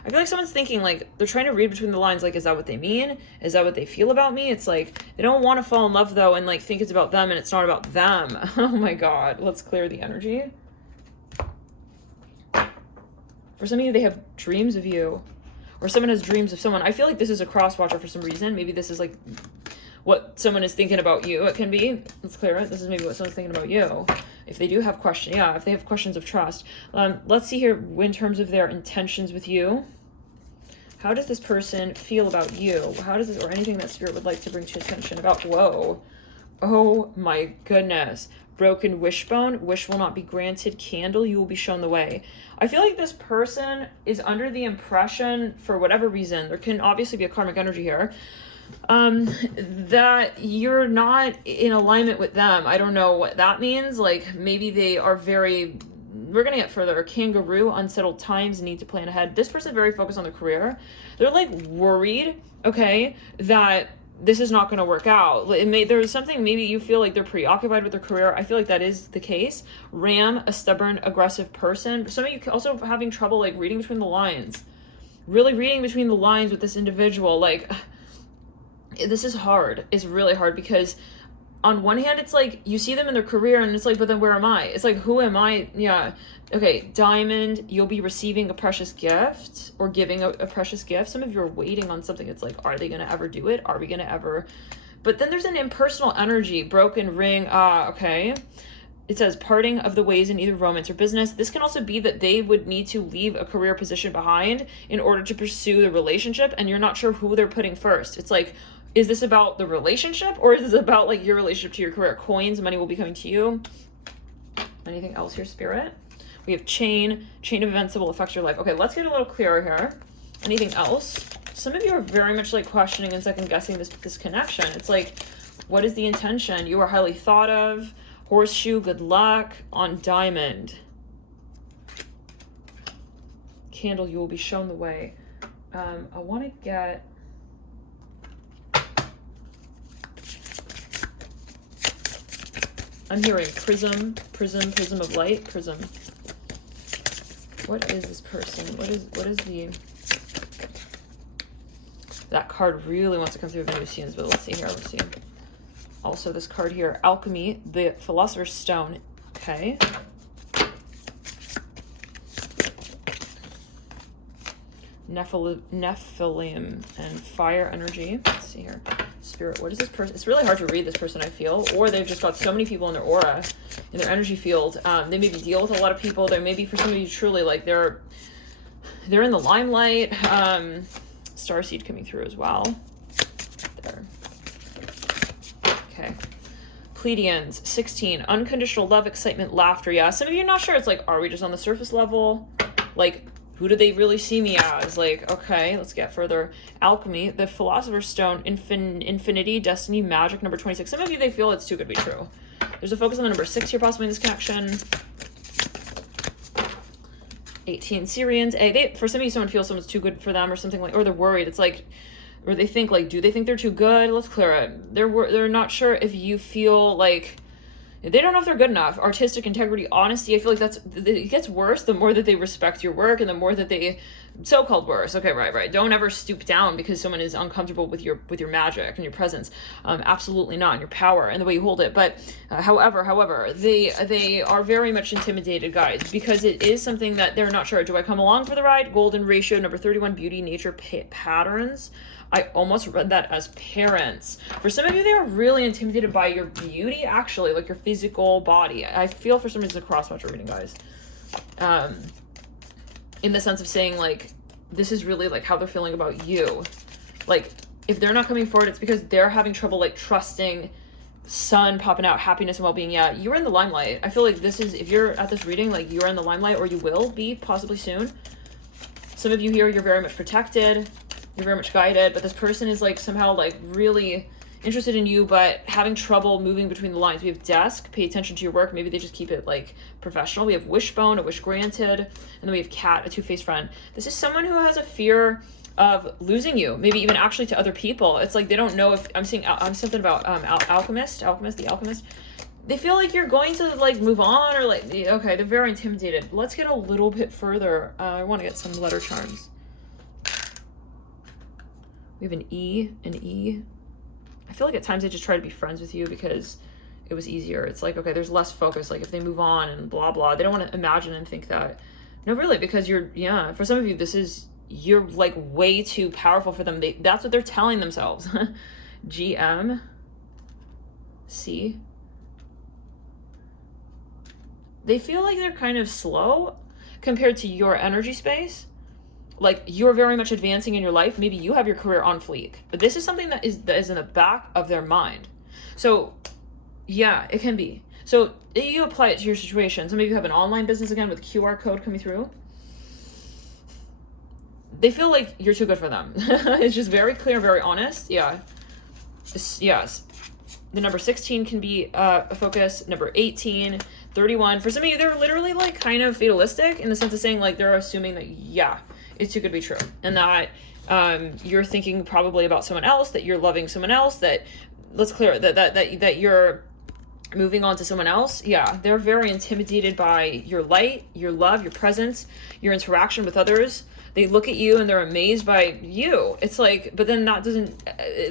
I feel like someone's thinking, like, they're trying to read between the lines, like, is that what they mean? Is that what they feel about me? It's like, they don't want to fall in love, though, and, like, think it's about them, and it's not about them. Oh, my God. Let's clear the energy. For some of you, they have dreams of you, or someone has dreams of someone. I feel like this is a cross-watcher for some reason. Maybe this is, like, what someone is thinking about you. It can be. Let's clear it. This is maybe what someone's thinking about you. If they do have questions, yeah, if they have questions of trust. Let's see here in terms of their intentions with you. How does this person feel about you? How does this, or anything that Spirit would like to bring to attention about, whoa. Oh my goodness. Broken wishbone, wish will not be granted, candle, you will be shown the way. I feel like this person is under the impression, for whatever reason, there can obviously be a karmic energy here, that you're not in alignment with them. I don't know what that means. Like, maybe they are very, we're gonna get further. Kangaroo, unsettled times, need to plan ahead. This person very focused on their career. They're like worried, okay, that this is not going to work out. There's something, maybe you feel like they're preoccupied with their career. I feel like that is the case. Ram, a stubborn, aggressive person. Some of you also having trouble like reading between the lines. Really reading between the lines with this individual. Like, this is hard. It's really hard because on one hand, it's like you see them in their career and it's like, but then where am I? It's like, who am I? Yeah. Okay. Diamond, you'll be receiving a precious gift or giving a precious gift. Some of you are waiting on something. It's like, are they going to ever do it? Are we going to ever? But then there's an impersonal energy, broken ring. Okay. It says parting of the ways in either romance or business. This can also be that they would need to leave a career position behind in order to pursue the relationship. And you're not sure who they're putting first. It's like, is this about the relationship or is this about like your relationship to your career? Coins, money will be coming to you. Anything else here, Spirit? We have chain of events that will affect your life. Okay, let's get a little clearer here. Anything else? Some of you are very much like questioning and second guessing this connection. It's like, what is the intention? You are highly thought of. Horseshoe, good luck. On diamond. Candle, you will be shown the way. I want to get... I'm hearing prism of light, prism. What is this person? What is the... That card really wants to come through Venusians, but let's see here, let's see. Also this card here, alchemy, the philosopher's stone. Okay. Nephilim and fire energy. Let's see here. Spirit, what is this person? It's really hard to read this person, I feel. Or they've just got so many people in their aura, in their energy field. They maybe deal with a lot of people. They maybe for some of you truly like they're in the limelight. Starseed coming through as well. There. Okay. Pleiadians, 16. Unconditional love, excitement, laughter. Yeah, some of you are not sure. It's like, are we just on the surface level? Like, who do they really see me as? Like, okay, let's get further. Alchemy, the philosopher's stone, infinity, destiny, magic, number 26. Some of you, they feel it's too good to be true. There's a focus on the number 6 here, possibly in this connection. 18 Syrians. For some of you, someone feels someone's too good for them or something like, or they're worried. It's like, or they think like, do they think they're too good? Let's clear it. They're not sure if you feel like They don't know if they're good enough. Artistic integrity, honesty. I feel like it gets worse the more that they respect your work and the more that they, so-called worse. Okay, right. Don't ever stoop down because someone is uncomfortable with your magic and your presence. Absolutely not, and your power and the way you hold it. But however, they are very much intimidated, guys, because it is something that they're not sure. Do I come along for the ride? Golden ratio, number 31, beauty, nature, patterns. I almost read that as parents. For some of you, they are really intimidated by your beauty, actually, like your physical body. I feel for some reason it's a cross-watch reading, guys. In the sense of saying, like, this is really, like, how they're feeling about you. Like, if they're not coming forward, it's because they're having trouble, like, trusting sun popping out, happiness and well-being. Yeah, you're in the limelight. I feel like this is, if you're at this reading, like, you're in the limelight, or you will be possibly soon. Some of you here, you're very much protected. You're very much guided, but this person is like somehow like really interested in you, but having trouble moving between the lines. We have desk, pay attention to your work. Maybe they just keep it like professional. We have wishbone, a wish granted, and then we have cat, a two-faced friend. This is someone who has a fear of losing you, maybe even actually to other people. It's like they don't know if I'm seeing something about the alchemist. They feel like you're going to like move on, or like, okay, they're very intimidated. Let's get a little bit further. I want to get some letter charms. We have an E. I feel like at times they just try to be friends with you because it was easier. It's like, okay, there's less focus. Like if they move on and blah, blah, they don't want to imagine and think that. No, really, because for some of you, you're like way too powerful for them. That's what they're telling themselves. GM. C. They feel like they're kind of slow compared to your energy space. Like you're very much advancing in your life. Maybe you have your career on fleek, but this is something that is in the back of their mind. So yeah, it can be. So you apply it to your situation. Some of you have an online business again with a QR code coming through. They feel like you're too good for them. It's just very clear, very honest. Yeah. Yes. The number 16 can be a focus. Number 18, 31. For some of you, they're literally like kind of fatalistic in the sense of saying like they're assuming that, yeah, it's too good to be true. And that you're thinking probably about someone else, that you're loving someone else, that let's clear it, that you're moving on to someone else. Yeah, they're very intimidated by your light, your love, your presence, your interaction with others. They look at you and they're amazed by you. It's like, but then that doesn't,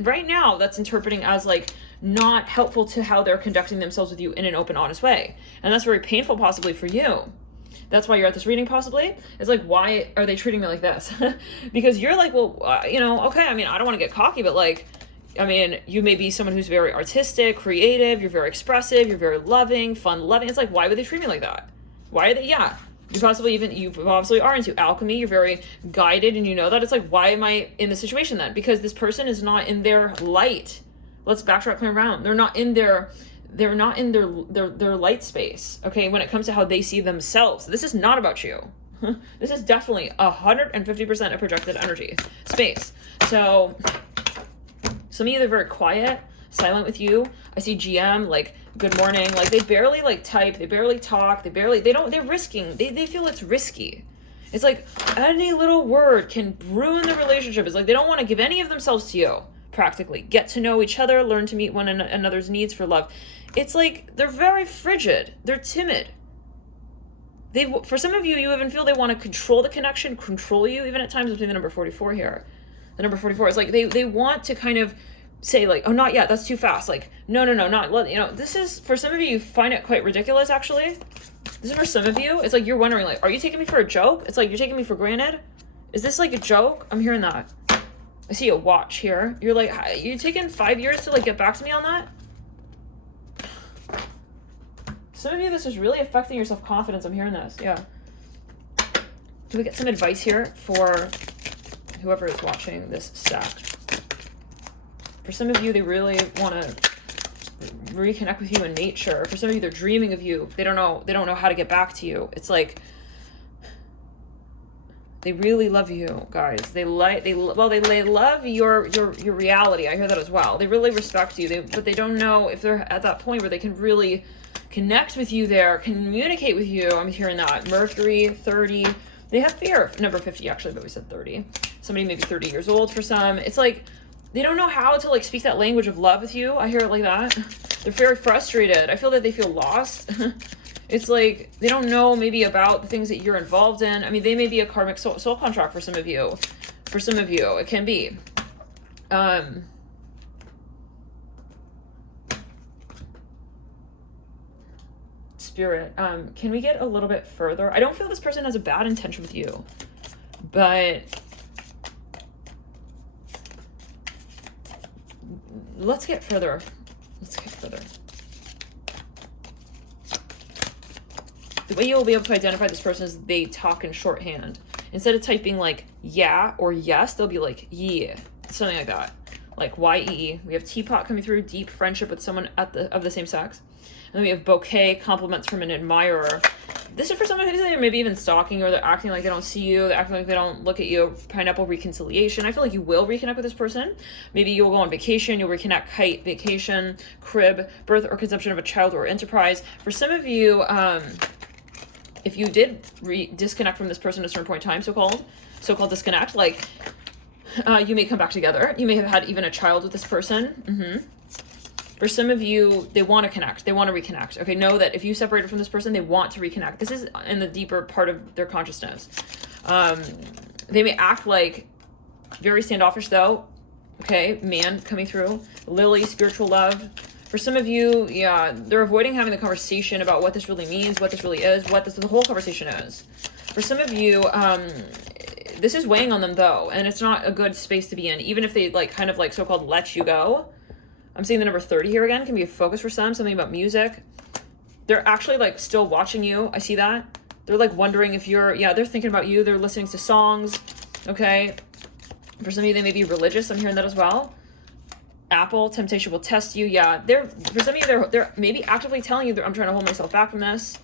right now, that's interpreting as like not helpful to how they're conducting themselves with you in an open, honest way. And that's very painful possibly for you. That's why you're at this reading possibly. It's like, why are they treating me like this? Because you're like, well, okay, I mean, I don't want to get cocky, but like, I mean, you may be someone who's very artistic, creative, you're very expressive, you're very loving, fun-loving. It's like, why would they treat me like that? Why are they, yeah. You obviously are into alchemy, you're very guided, and you know that. It's like, why am I in this situation then? Because this person is not in their light. Let's backtrack clear around. They're not in their light space, okay, when it comes to how they see themselves. This is not about you. This is definitely 150% a projected energy space. So some of you, they're very quiet, silent with you. I see GM, like, good morning. Like, they barely, like, type. They barely talk. They're risking. They feel it's risky. It's like any little word can ruin the relationship. It's like they don't want to give any of themselves to you, practically. Get to know each other, learn to meet one another's needs for love. It's like they're very frigid. They're timid. For some of you, you even feel they want to control the connection, control you, even at times between the number 44 here. The number 44 is like they want to kind of say like, oh, not yet, that's too fast. Like, no, not, this is, for some of you find it quite ridiculous, actually. This is for some of you. It's like you're wondering, like, are you taking me for a joke? It's like, you're taking me for granted? Is this like a joke? I'm hearing that. I see a watch here. You're like, you taking 5 years to like get back to me on that? Some of you, this is really affecting your self-confidence. I'm hearing this. Yeah. Do we get some advice here for whoever is watching this stack? For some of you, they really want to reconnect with you in nature. For some of you, they're dreaming of you. They don't know how to get back to you. It's like they really love you, guys. They love your reality. I hear that as well. They really respect you. But they don't know if they're at that point where they can really connect with you there, communicate with you. I'm hearing that. Mercury, 30. They have fear. Number 50, actually, but we said 30. Somebody maybe 30 years old for some. It's like they don't know how to like speak that language of love with you. I hear it like that. They're very frustrated. I feel that they feel lost. It's like they don't know maybe about the things that you're involved in. I mean, they may be a karmic soul contract for some of you. For some of you, it can be. Spirit, can we get a little bit further? I don't feel this person has a bad intention with you, but let's get further. Let's get further. The way you'll be able to identify this person is they talk in shorthand. Instead of typing like yeah or yes, they'll be like yeah, something like that. Like Y-E-E. We have teapot coming through, deep friendship with someone of the same sex. And then we have bouquet, compliments from an admirer. This is for someone who's maybe even stalking, or they're acting like they don't see you, they're acting like they don't look at you. Pineapple reconciliation. I feel like you will reconnect with this person. Maybe you'll go on vacation, you'll reconnect, kite, vacation, crib, birth or conception of a child or enterprise. For some of you, if you did disconnect from this person at a certain point in time, so-called disconnect, like you may come back together. You may have had even a child with this person. For some of you, they want to connect. They want to reconnect. Okay, know that if you separated from this person, they want to reconnect. This is in the deeper part of their consciousness. They may act like very standoffish though. Okay, man coming through. Lily, spiritual love. For some of you, yeah, they're avoiding having the conversation about what this really means, what this really is, what the whole conversation is. For some of you, this is weighing on them though, and it's not a good space to be in, even if they like kind of like so-called let you go. I'm seeing the number 30 here again. Can be a focus for some, something about music. They're actually like still watching you. I see that. They're like wondering if you're, yeah, they're thinking about you. They're listening to songs. Okay. For some of you, they may be religious. I'm hearing that as well. Apple, temptation will test you. Yeah. For some of you, they're maybe actively telling you that I'm trying to hold myself back from this.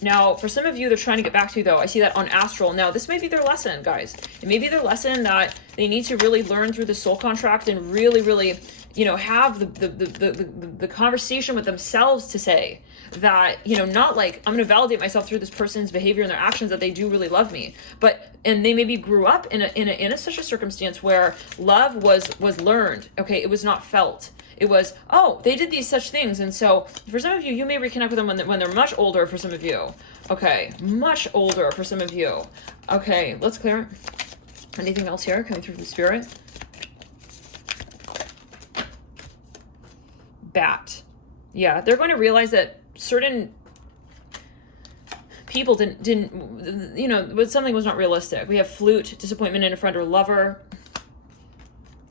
Now, for some of you, they're trying to get back to you though. I see that on astral. Now, this may be their lesson, guys. It may be their lesson that they need to really learn through the soul contract and really, really, you know, have the conversation with themselves to say that, you know, not like I'm going to validate myself through this person's behavior and their actions that they do really love me, but, and they maybe grew up in such a circumstance where love was learned. Okay. It was not felt. It was, oh, they did these such things. And so for some of you, you may reconnect with them when they're much older for some of you. Okay. Much older for some of you. Okay. Let's clear it. Anything else here coming through the spirit? Bat. Yeah, they're going to realize that certain people didn't, you know, but something was not realistic. We have flute, disappointment in a friend or lover,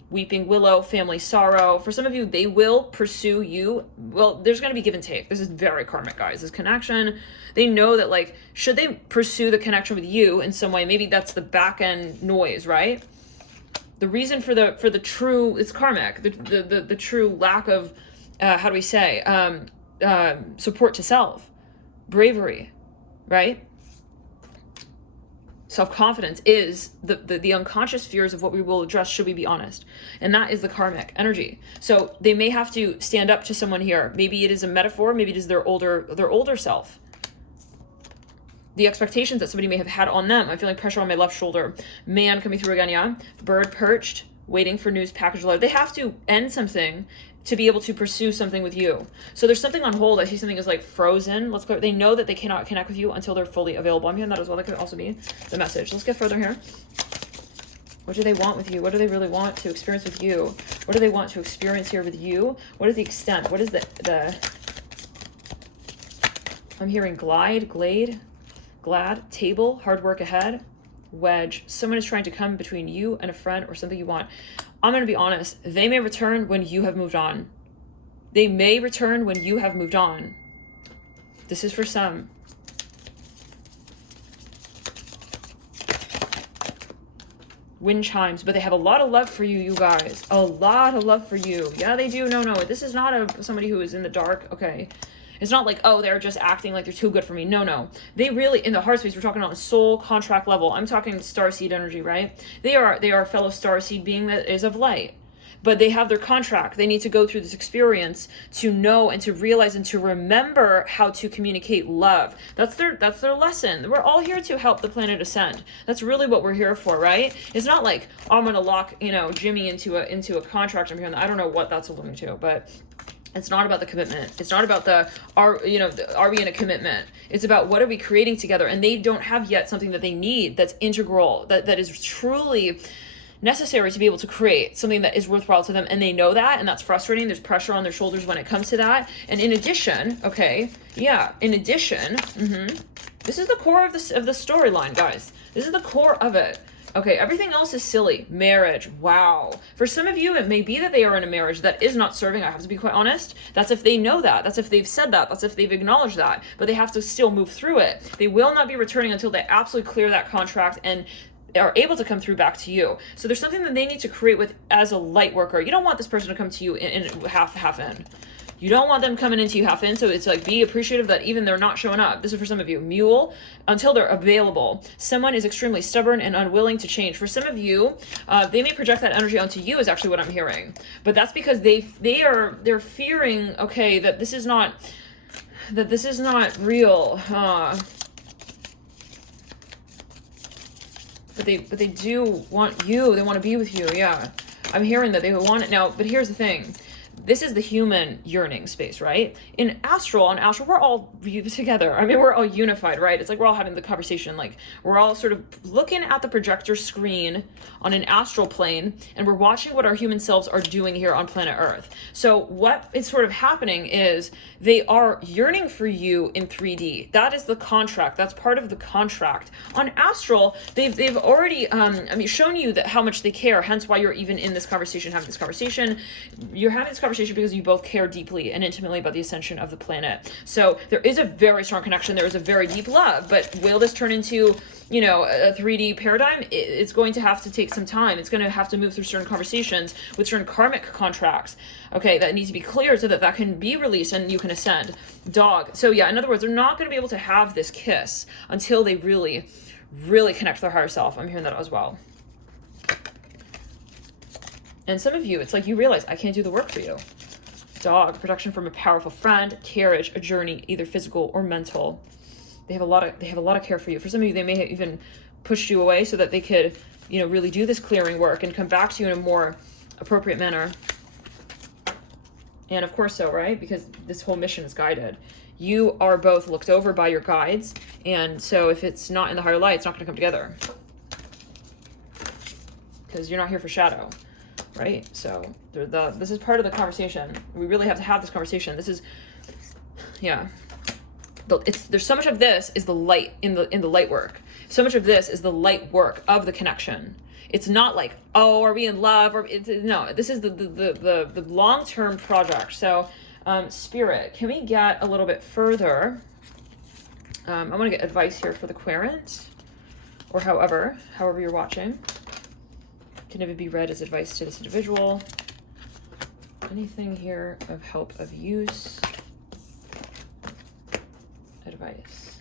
weeping willow, family sorrow. For some of you, they will pursue you. Well, there's going to be give and take. This is very karmic, guys. This connection, they know that like, should they pursue the connection with you in some way? Maybe that's the back end noise, right? The reason for the true, it's karmic, the true lack of, how do we say, support to self, bravery, right? Self-confidence is the unconscious fears of what we will address should we be honest. And that is the karmic energy. So they may have to stand up to someone here. Maybe it is a metaphor, maybe it is their older self. The expectations that somebody may have had on them. I'm feeling pressure on my left shoulder. Man coming through again, yeah. Bird perched, waiting for news, package letter. They have to end something to be able to pursue something with you. So there's something on hold. I see something is like frozen. Let's go. They know that they cannot connect with you until they're fully available. I'm hearing that as well. That could also be the message. Let's get further here. What do they want with you? What do they really want to experience with you? What do they want to experience here with you? What is the extent? What is the I'm hearing glide, glad, table, hard work ahead, wedge. Someone is trying to come between you and a friend or something you want. I'm going to be honest. They may return when you have moved on. They may return when you have moved on. This is for some. Wind chimes, but they have a lot of love for you, you guys. A lot of love for you. Yeah, they do. No, this is not somebody who is in the dark. Okay. It's not like, oh, they're just acting like they're too good for me. No. They really, in the heart space, we're talking on a soul contract level. I'm talking starseed energy, right? They are a fellow starseed being that is of light. But they have their contract. They need to go through this experience to know and to realize and to remember how to communicate love. That's their lesson. We're all here to help the planet ascend. That's really what we're here for, right? It's not like, oh, I'm gonna lock, Jimmy into a contract. I'm hearing that. I don't know what that's alluding to, but It's not about the commitment. It's not about are we in a commitment? It's about what are we creating together? And they don't have yet something that they need that's integral, that is truly necessary to be able to create something that is worthwhile to them. And they know that, and that's frustrating. There's pressure on their shoulders when it comes to that. And in addition, this is the core of the storyline, guys. This is the core of it. Okay, everything else is silly. Marriage, wow. For some of you, it may be that they are in a marriage that is not serving. I have to be quite honest. That's if they know that. That's if they've said that. That's if they've acknowledged that. But they have to still move through it. They will not be returning until they absolutely clear that contract and are able to come through back to you. So there's something that they need to create with as a light worker. You don't want this person to come to you in half in. You don't want them coming into you half in, so it's like be appreciative that even they're not showing up. This is for some of you. Mule, until they're available. Someone is extremely stubborn and unwilling to change. For some of you, they may project that energy onto you is actually what I'm hearing. But that's because they're fearing, okay, that this is not real. But they do want you. They want to be with you. Yeah. I'm hearing that they want it now, but here's the thing. This is the human yearning space, right? On astral, we're all together. I mean, we're all unified, right? It's like we're all having the conversation. Like we're all sort of looking at the projector screen on an astral plane, and we're watching what our human selves are doing here on planet Earth. So what is sort of happening is they are yearning for you in 3D. That is the contract. That's part of the contract. On astral, they've already shown you that how much they care. Hence why you're even in this conversation, having this conversation. You're having this conversation because you both care deeply and intimately about the ascension of the planet. So there is a very strong connection. There is a very deep love, but will this turn into, a 3D paradigm? It's going to have to take some time. It's going to have to move through certain conversations with certain karmic contracts, okay, that need to be clear so that can be released and you can ascend. Dog. So yeah, in other words, they're not going to be able to have this kiss until they really, really connect to their higher self. I'm hearing that as well. And some of you, it's like you realize, I can't do the work for you. Dog, protection from a powerful friend, carriage, a journey, either physical or mental. They have a lot of care for you. For some of you, they may have even pushed you away so that they could, really do this clearing work and come back to you in a more appropriate manner. And of course so, right? Because this whole mission is guided. You are both looked over by your guides. And so if it's not in the higher light, it's not going to come together. Because you're not here for shadow. Right? So this is part of the conversation. We really have to have this conversation. This is, yeah. There's so much of this is the light in the light work. So much of this is the light work of the connection. It's not like, oh, are we in love? No, this is the long-term project. So, Spirit, can we get a little bit further? I want to get advice here for the querent, or however you're watching. Can it be read as advice to this individual? Anything here of help, of use? Advice.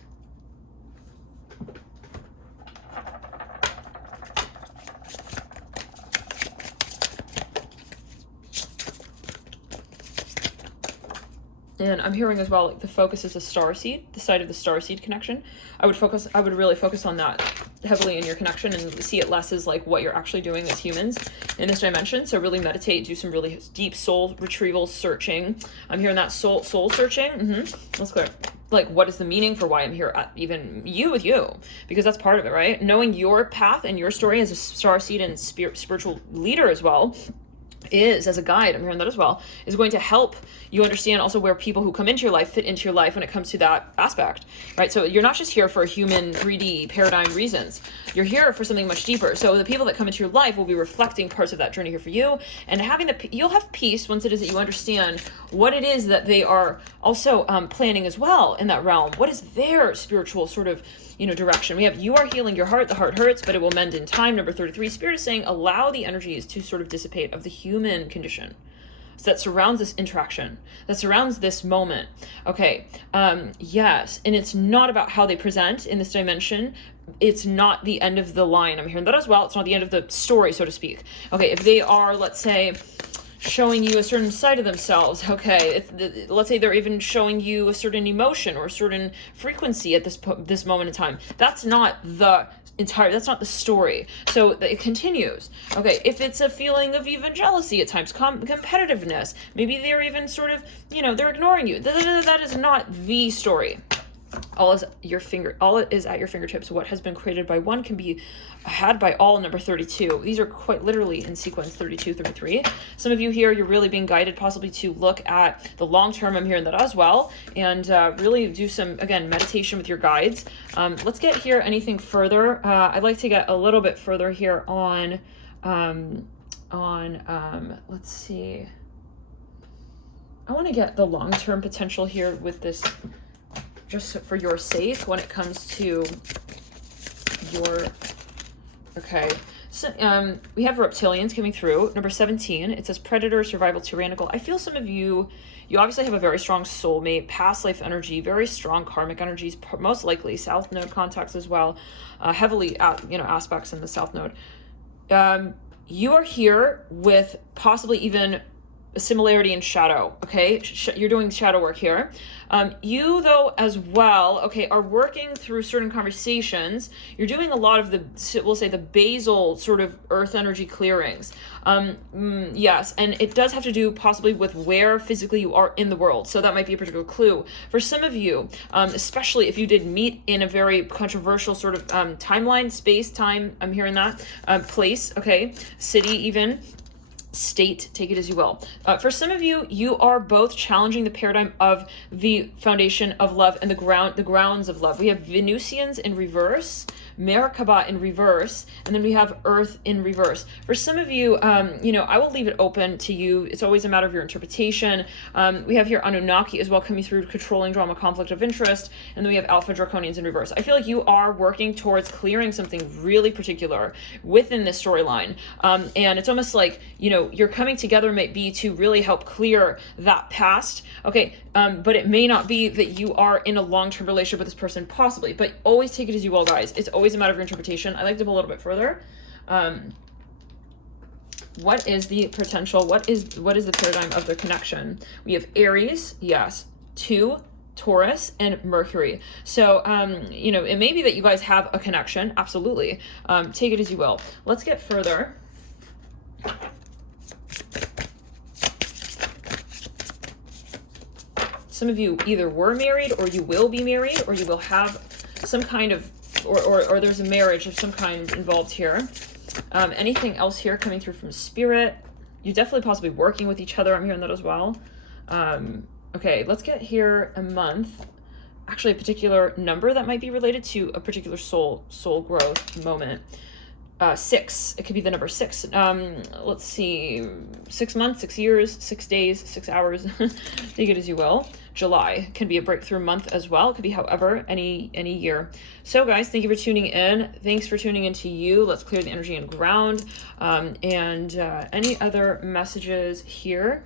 And I'm hearing as well, like the focus is the starseed, the side of the starseed connection. I would really focus on that heavily in your connection and see it less as like what you're actually doing as humans in this dimension. So really meditate, do some really deep soul retrieval searching. I'm hearing that soul searching. Let's clear. Like, what is the meaning for why I'm here, even with you? Because that's part of it, right? Knowing your path and your story as a starseed and spiritual leader as well, is as a guide, I'm hearing that as well, is going to help you understand also where people who come into your life fit into your life when it comes to that aspect, right? So you're not just here for human 3D paradigm reasons. You're here for something much deeper. So the people that come into your life will be reflecting parts of that journey here for you, and you'll have peace once it is that you understand what it is that they are also planning as well in that realm. What is their spiritual sort of direction? We have, you are healing your heart. The heart hurts, but it will mend in time. Number 33, Spirit is saying, allow the energies to sort of dissipate of the human condition that surrounds this interaction, that surrounds this moment. Okay, yes, and it's not about how they present in this dimension. It's not the end of the line. I'm hearing that as well. It's not the end of the story, so to speak. Okay, if they are, let's say, showing you a certain side of themselves, okay, let's say they're even showing you a certain emotion or a certain frequency at this moment in time, that's not the that's not the story. So it continues. Okay, if it's a feeling of even jealousy at times, competitiveness, maybe they're even sort of, they're ignoring you. That is not the story. All is at your fingertips. What has been created by one can be had by all. Number 32. These are quite literally in sequence, 32, 33. Some of you here, you're really being guided possibly to look at the long term. I'm hearing that as well. And really do some, again, meditation with your guides. Let's get here anything further. I'd like to get a little bit further here on let's see. I want to get the long term potential here with this, just for your sake, when it comes to your, okay. So we have reptilians coming through. Number 17, it says predator, survival, tyrannical. I feel some of you obviously have a very strong soulmate, past life energy, very strong karmic energies, most likely South Node contacts as well, heavily, aspects in the South Node. You are here with possibly even a similarity in shadow, okay? You're doing shadow work here. You, though, as well, okay, are working through certain conversations. You're doing a lot of we'll say the basal sort of earth energy clearings. Yes, and it does have to do possibly with where physically you are in the world. So that might be a particular clue. For some of you, especially if you did meet in a very controversial sort of timeline, space, time, I'm hearing that, place, okay, city even, state, take it as you will. For some of you, you are both challenging the paradigm of the foundation of love and the grounds of love. We have Venusians in reverse, Merkaba in reverse, and then we have Earth in reverse. For some of you, I will leave it open to you. It's always a matter of your interpretation. We have here Anunnaki as well coming through, controlling drama, conflict of interest, and then we have Alpha Draconians in reverse. I feel like you are working towards clearing something really particular within this storyline, and it's almost like, you're coming together might be to really help clear that past, okay, but it may not be that you are in a long-term relationship with this person, possibly, but always take it as you will, guys. It's always a matter of your interpretation. I like to go a little bit further. What is the potential? What is the paradigm of their connection? We have Aries, yes, 2, Taurus, and Mercury. So, it may be that you guys have a connection, absolutely. Take it as you will. Let's get further. Some of you either were married, or you will be married, or you will have some kind of, or there's a marriage of some kind involved here. Anything else here coming through from spirit? You're definitely possibly working with each other. I'm hearing that as well. Okay, let's get here a month. Actually, a particular number that might be related to a particular soul growth moment. 6, it could be the number 6. Let's see, 6 months, 6 years, 6 days, 6 hours. Take it as you will. July can be a breakthrough month as well. It could be however, any year. So guys, thank you for tuning in. Thanks for tuning in to you. Let's clear the energy and ground. And any other messages here?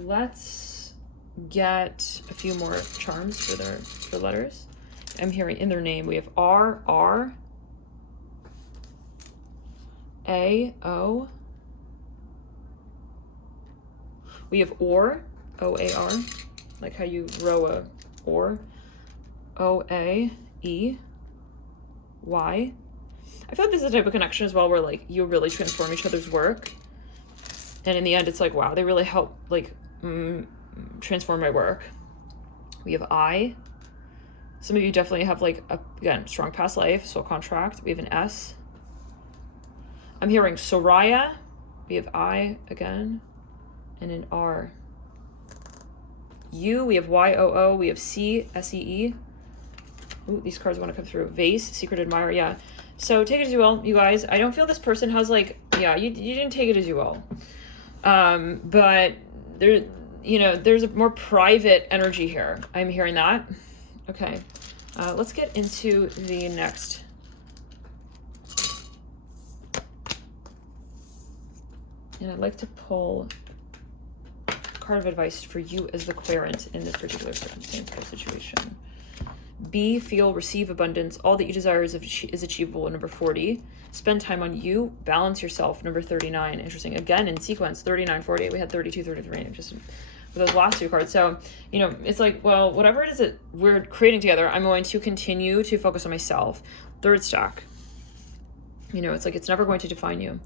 Let's get a few more charms for their letters. I'm hearing in their name we have R, R, A, O. We have OR, O-A-R, like how you row a oar. O-A, E, Y. I feel like this is a type of connection as well where like you really transform each other's work. And in the end, it's like, wow, they really help like transform my work. We have I. Some of you definitely have like, again, strong past life, soul contract. We have an S. I'm hearing Soraya. We have I again. And an R. U, we have Y-O-O. We have C, S-E-E. Ooh, these cards want to come through. Vase, Secret Admirer, yeah. So take it as you will, you guys. I don't feel this person has like, yeah, you didn't take it as you will. But there, there's a more private energy here. I'm hearing that. Okay. Let's get into the next. And I'd like to pull a card of advice for you as the querent in this particular circumstance or situation. Be, feel, receive abundance. All that you desire is achievable. Number 40. Spend time on you. Balance yourself. Number 39. Interesting. Again, in sequence, 39, 48. We had 32, 33. Just for those last two cards. So, you know, it's like, well, whatever it is that we're creating together, I'm going to continue to focus on myself. Third stack. You know, it's like, it's never going to define you.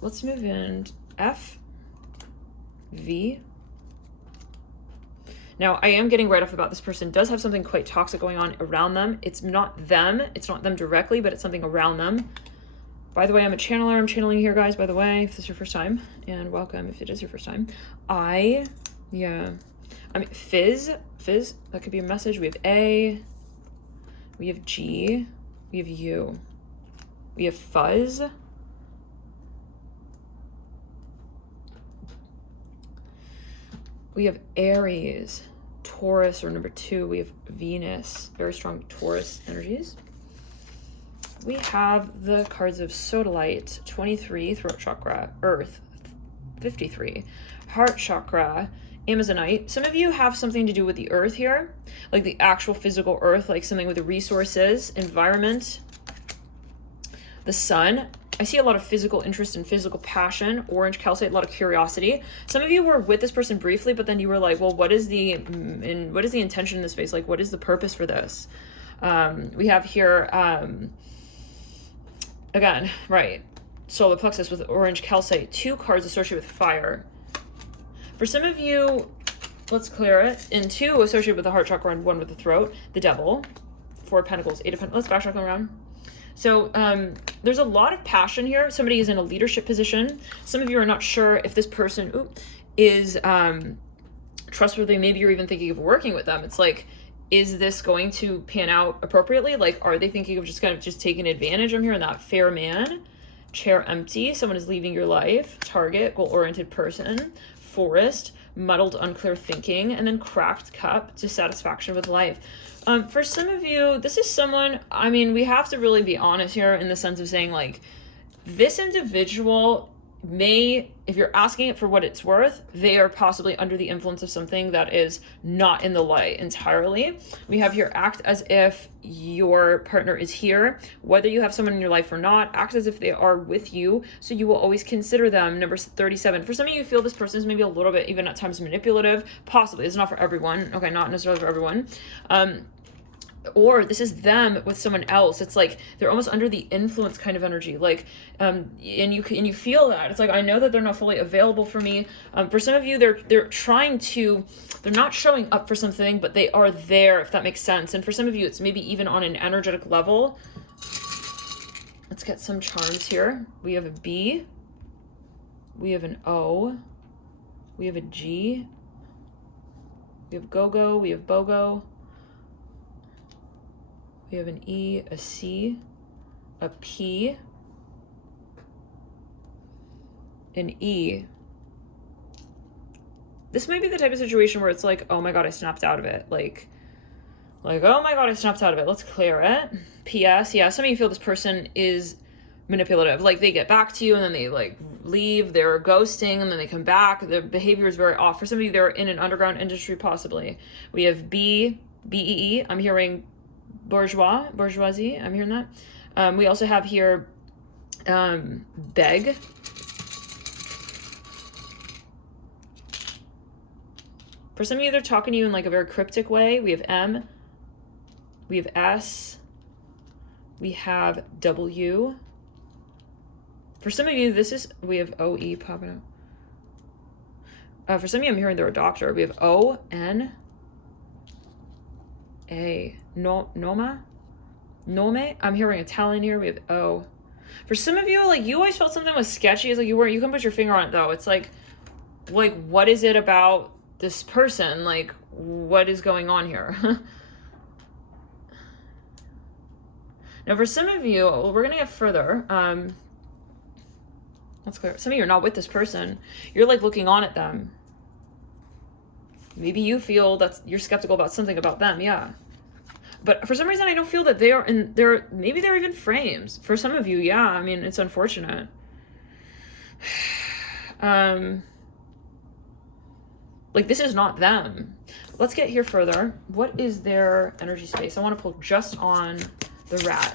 Let's move in. F. V. Now, I am getting right off about this person does have something quite toxic going on around them. It's not them directly, but it's something around them. By the way, I'm a channeler. I'm channeling here, guys, by the way, if this is your first time. And welcome if it is your first time. I mean, fizz, that could be a message. We have A. We have G. We have U. We have fuzz. We have Aries, Taurus, or number 2. We have Venus, very strong Taurus energies. We have the cards of Sodalite, 23, throat chakra, Earth, 53, heart chakra, Amazonite. Some of you have something to do with the earth here, like the actual physical earth, like something with the resources, environment, the sun. I see a lot of physical interest and physical passion, orange calcite, a lot of curiosity. Some of you were with this person briefly, but then you were like, well, what is the intention in this space? Like, what is the purpose for this? We have here, again, right, solar plexus with orange calcite, 2 cards associated with fire. For some of you, let's clear it, and 2 associated with the heart chakra and 1 with the throat, the devil, 4 of pentacles, 8 of pentacles. Let's backtrack around. So there's a lot of passion here. Somebody is in a leadership position. Some of you are not sure if this person is trustworthy. Maybe you're even thinking of working with them. It's like, is this going to pan out appropriately? Like, are they thinking of just taking advantage? I'm hearing that. Fair man, chair empty. Someone is leaving your life. Target, goal-oriented person. Forest, muddled, unclear thinking. And then cracked cup, dissatisfaction with life. For some of you, this is someone, I mean, we have to really be honest here in the sense of saying, like, this individual may, if you're asking it for what it's worth, they are possibly under the influence of something that is not in the light entirely. We have here, act as if your partner is here, whether you have someone in your life or not, act as if they are with you, so you will always consider them. Number 37. For some of you, feel this person is maybe a little bit, even at times, manipulative. Possibly. It's not for everyone. Okay, not necessarily for everyone. Or this is them with someone else. It's like they're almost under the influence kind of energy, like and you feel that. It's like, I know that they're not fully available for me. For some of you, they're not showing up for something, but they are there, if that makes sense. And for some of you, it's maybe even on an energetic level. Let's get some charms here. We have a B, we have an O, we have a G, we have go-go, we have BOGO. We have an E, a C, a P, an E. This might be the type of situation where it's like, oh my God, I snapped out of it. Like, oh my God, I snapped out of it. Let's clear it. P.S. Yeah, some of you feel this person is manipulative. Like, they get back to you and then they like leave, they're ghosting, and then they come back. Their behavior is very off. For some of you, they're in an underground industry, possibly. We have B, B-E-E. I'm hearing bourgeoisie. I'm hearing that. We also have here beg. For some of you, they're talking to you in like a very cryptic way. We have M, we have S, we have W. For some of you, we have O-E popping up. For some of you, I'm hearing they're a doctor. We have O-N, A, Nome. I'm hearing Italian here. We have O. For some of you, like, you always felt something was sketchy. It's like you can put your finger on it though. It's like what is it about this person? Like, what is going on here? Now, for some of you, well, we're gonna get further. Let's clear. Some of you are not with this person. You're like looking on at them. Maybe you feel that you're skeptical about something about them, yeah. But for some reason, I don't feel that maybe they're even frames. For some of you, yeah, I mean, it's unfortunate. Like, this is not them. Let's get here further. What is their energy space? I want to pull just on the rat.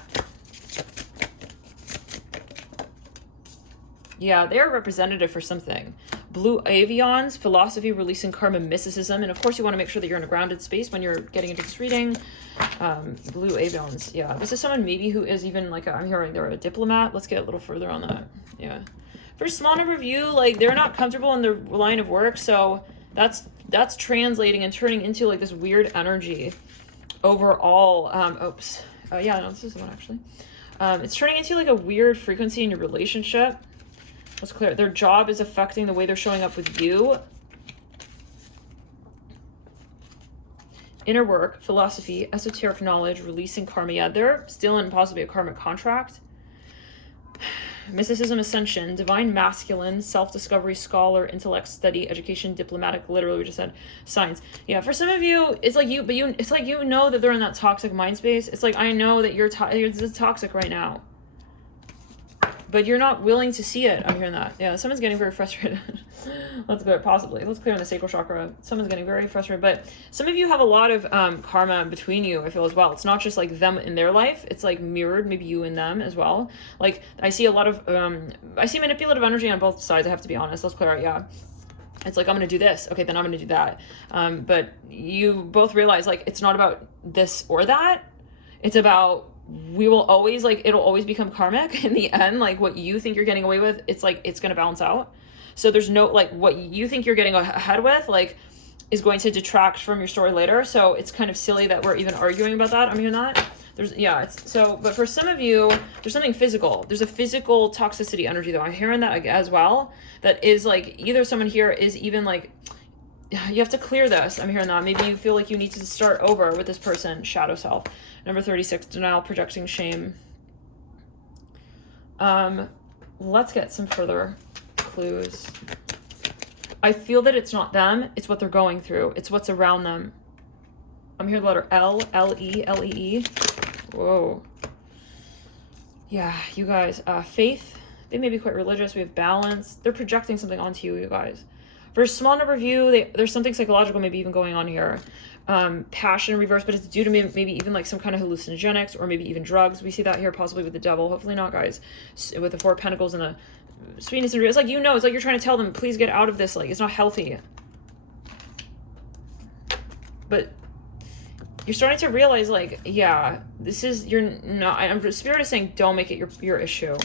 Yeah, they're representative for something. Blue avions, philosophy, releasing karma, mysticism. And of course you want to make sure that you're in a grounded space when you're getting into this reading. Blue avions. Yeah, this is someone maybe who is even like, I'm hearing they're a diplomat. Let's get a little further on that. Yeah. For small number of you, like, they're not comfortable in their line of work. So that's translating and turning into like this weird energy overall. Yeah, no, this is the one actually. It's turning into like a weird frequency in your relationship. Let's clear it. Their job is affecting the way they're showing up with you. Inner work, philosophy, esoteric knowledge, releasing karma. Yeah, they're still in possibly a karmic contract. Mysticism, ascension, divine masculine, self-discovery, scholar, intellect, study, education, diplomatic, literally we just said science. Yeah, for some of you, it's like it's like you know that they're in that toxic mind space. It's like, I know that you're toxic right now, but you're not willing to see it. I'm hearing that. Yeah, someone's getting very frustrated. Let's clear it, possibly. Let's clear on the sacral chakra. Someone's getting very frustrated, but some of you have a lot of karma between you, I feel, as well. It's not just like them in their life. It's like mirrored, maybe you and them as well. Like, I see a lot of, I see manipulative energy on both sides, I have to be honest. Let's clear it, yeah. It's like, I'm going to do this. Okay, then I'm going to do that. But you both realize, like, it's not about this or that. It's about, we will always, like, it'll always become karmic in the end. Like, what you think you're getting away with, it's like, it's going to balance out. So there's no, like, what you think you're getting ahead with, like, is going to detract from your story later. So it's kind of silly that we're even arguing about that. I'm hearing that. But for some of you, there's something physical. There's a physical toxicity energy, though. I'm hearing that as well. That is, like, either someone here is even, like, you have to clear this. I'm hearing that. Maybe you feel like you need to start over with this person. Shadow self. Number 36, denial, projecting shame. Let's get some further clues. I feel that it's not them. It's what they're going through. It's what's around them. I'm here, the letter L, L-E, L-E-E. Whoa. Yeah, you guys. Faith. They may be quite religious. We have balance. They're projecting something onto you, you guys. For a small number of you, there's something psychological maybe even going on here. Passion in reverse, but it's due to maybe even like some kind of hallucinogenics or maybe even drugs. We see that here possibly with the devil. Hopefully not, guys. With the Four of Pentacles and the sweetness and it's like, you know, it's like you're trying to tell them, please get out of this. Like, it's not healthy. But you're starting to realize, like, yeah, this is, you're not, Spirit is saying, don't make it your issue.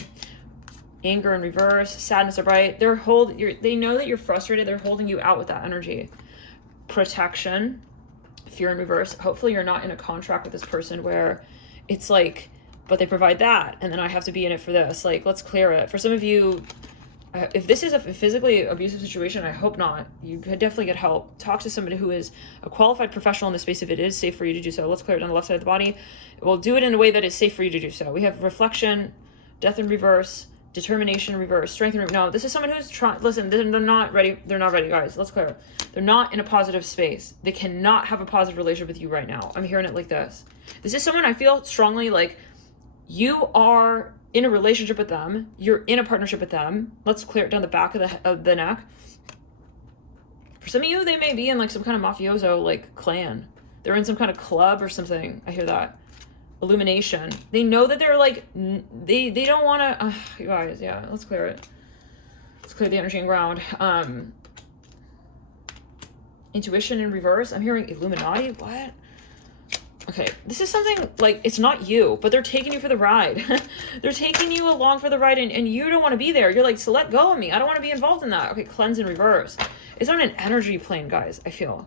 Anger in reverse, sadness upright. They know that you're frustrated. They're holding you out with that energy. Protection, fear in reverse. Hopefully you're not in a contract with this person where it's like, but they provide that, and then I have to be in it for this. Like, let's clear it. For some of you, if this is a physically abusive situation, I hope not. You could definitely get help. Talk to somebody who is a qualified professional in the space if it is safe for you to do so. Let's clear it on the left side of the body. We'll do it in a way that is safe for you to do so. We have reflection, death in reverse, determination in reverse, strength in reverse. No, this is someone who's trying. Listen, they're not ready. They're not ready, guys. Let's clear it. They're not in a positive space. They cannot have a positive relationship with you right now. I'm hearing it like this. This is someone I feel strongly like you are in a relationship with them. You're in a partnership with them. Let's clear it down the back of the neck. For some of you, they may be in like some kind of mafioso like clan. They're in some kind of club or something. I hear that. Illumination. They know that they're like, they don't want to, you guys, yeah, let's clear it. Let's clear the energy and ground. Intuition in reverse. I'm hearing Illuminati. What? Okay, this is something like, it's not you, but they're taking you for the ride. They're taking you along for the ride and you don't want to be there. You're like, so let go of me. I don't want to be involved in that. Okay, cleanse in reverse. It's on an energy plane, guys, I feel.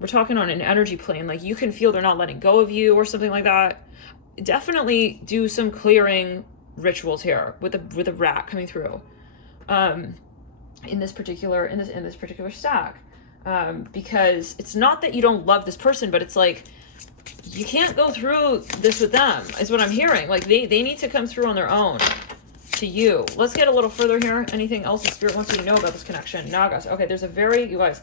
We're talking on an energy plane. Like, you can feel they're not letting go of you or something like that. Definitely do some clearing rituals here with the rat coming through. In this particular stack. Because it's not that you don't love this person, but it's like, you can't go through this with them, is what I'm hearing. Like, they need to come through on their own to you. Let's get a little further here. Anything else the Spirit wants you to know about this connection? Nagas. Okay, there's you guys.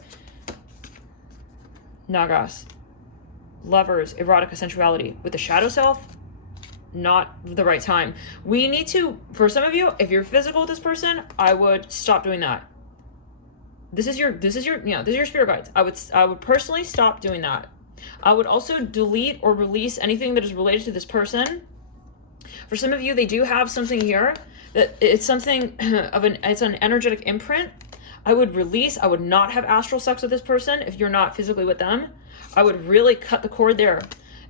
Nagas. Lovers, erotica, sensuality. With the shadow self, not the right time. We need to, for some of you, if you're physical with this person, I would stop doing that. this is your spirit guides. I would personally stop doing that. I would also delete or release anything that is related to this person. For some of you, they do have something here that it's something it's an energetic imprint. I would release. I would not have astral sex with this person if you're not physically with them. I would really cut the cord there.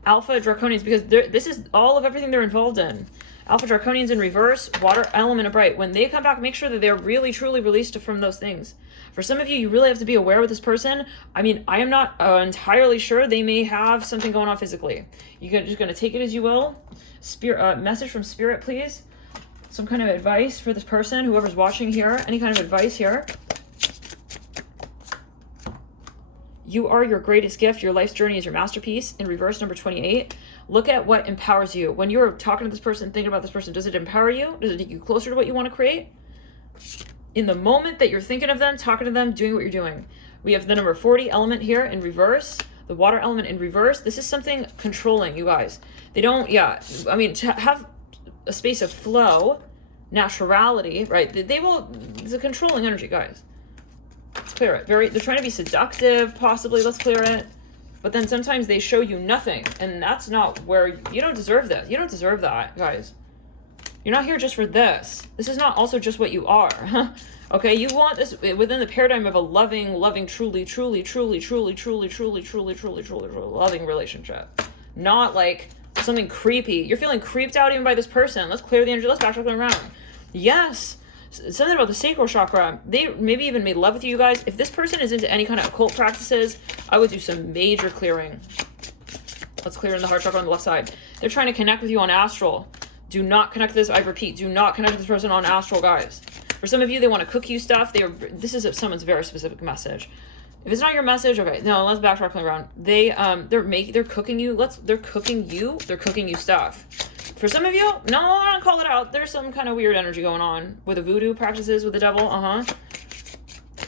Alpha Draconians, because this is all of everything they're involved in. Alpha Draconians in reverse, water element upright. When they come back, make sure that they're really, truly released from those things. For some of you, you really have to be aware with this person. I mean, I am not entirely sure. They may have something going on physically. You're just going to take it as you will. Spirit, message from Spirit, please. Some kind of advice for this person, whoever's watching here. Any kind of advice here. You are your greatest gift. Your life's journey is your masterpiece. In reverse, number 28. Look at what empowers you. When you're talking to this person, thinking about this person, does it empower you? Does it take you closer to what you want to create? In the moment that you're thinking of them, talking to them, doing what you're doing. We have the number 40 element here in reverse. The water element in reverse. This is something controlling, you guys. They don't, I mean, to have a space of flow, naturality, right? They will, it's a controlling energy, guys. Let's clear it. They're trying to be seductive, possibly. Let's clear it. But then sometimes they show you nothing, and that's not where you don't deserve this. You don't deserve that, guys. You're not here just for this. This is not also just what you are. Okay, you want this within the paradigm of a loving, truly loving relationship. Not like something creepy. You're feeling creeped out even by this person. Let's clear the energy. Let's backtrack around. Yes. Something about the sacral chakra. They maybe even made love with you guys. If this person is into any kind of occult practices, I would do some major clearing. Let's clear in the heart chakra on the left side. They're trying to connect with you on astral. Do not connect with this. I repeat, do not connect with this person on astral, guys. For some of you, they want to cook you stuff. This is someone's very specific message. If it's not your message, okay, no, let's backtrack around. They're cooking you. They're cooking you stuff. For some of you, no, I don't call it out. There's some kind of weird energy going on with the voodoo practices with the devil.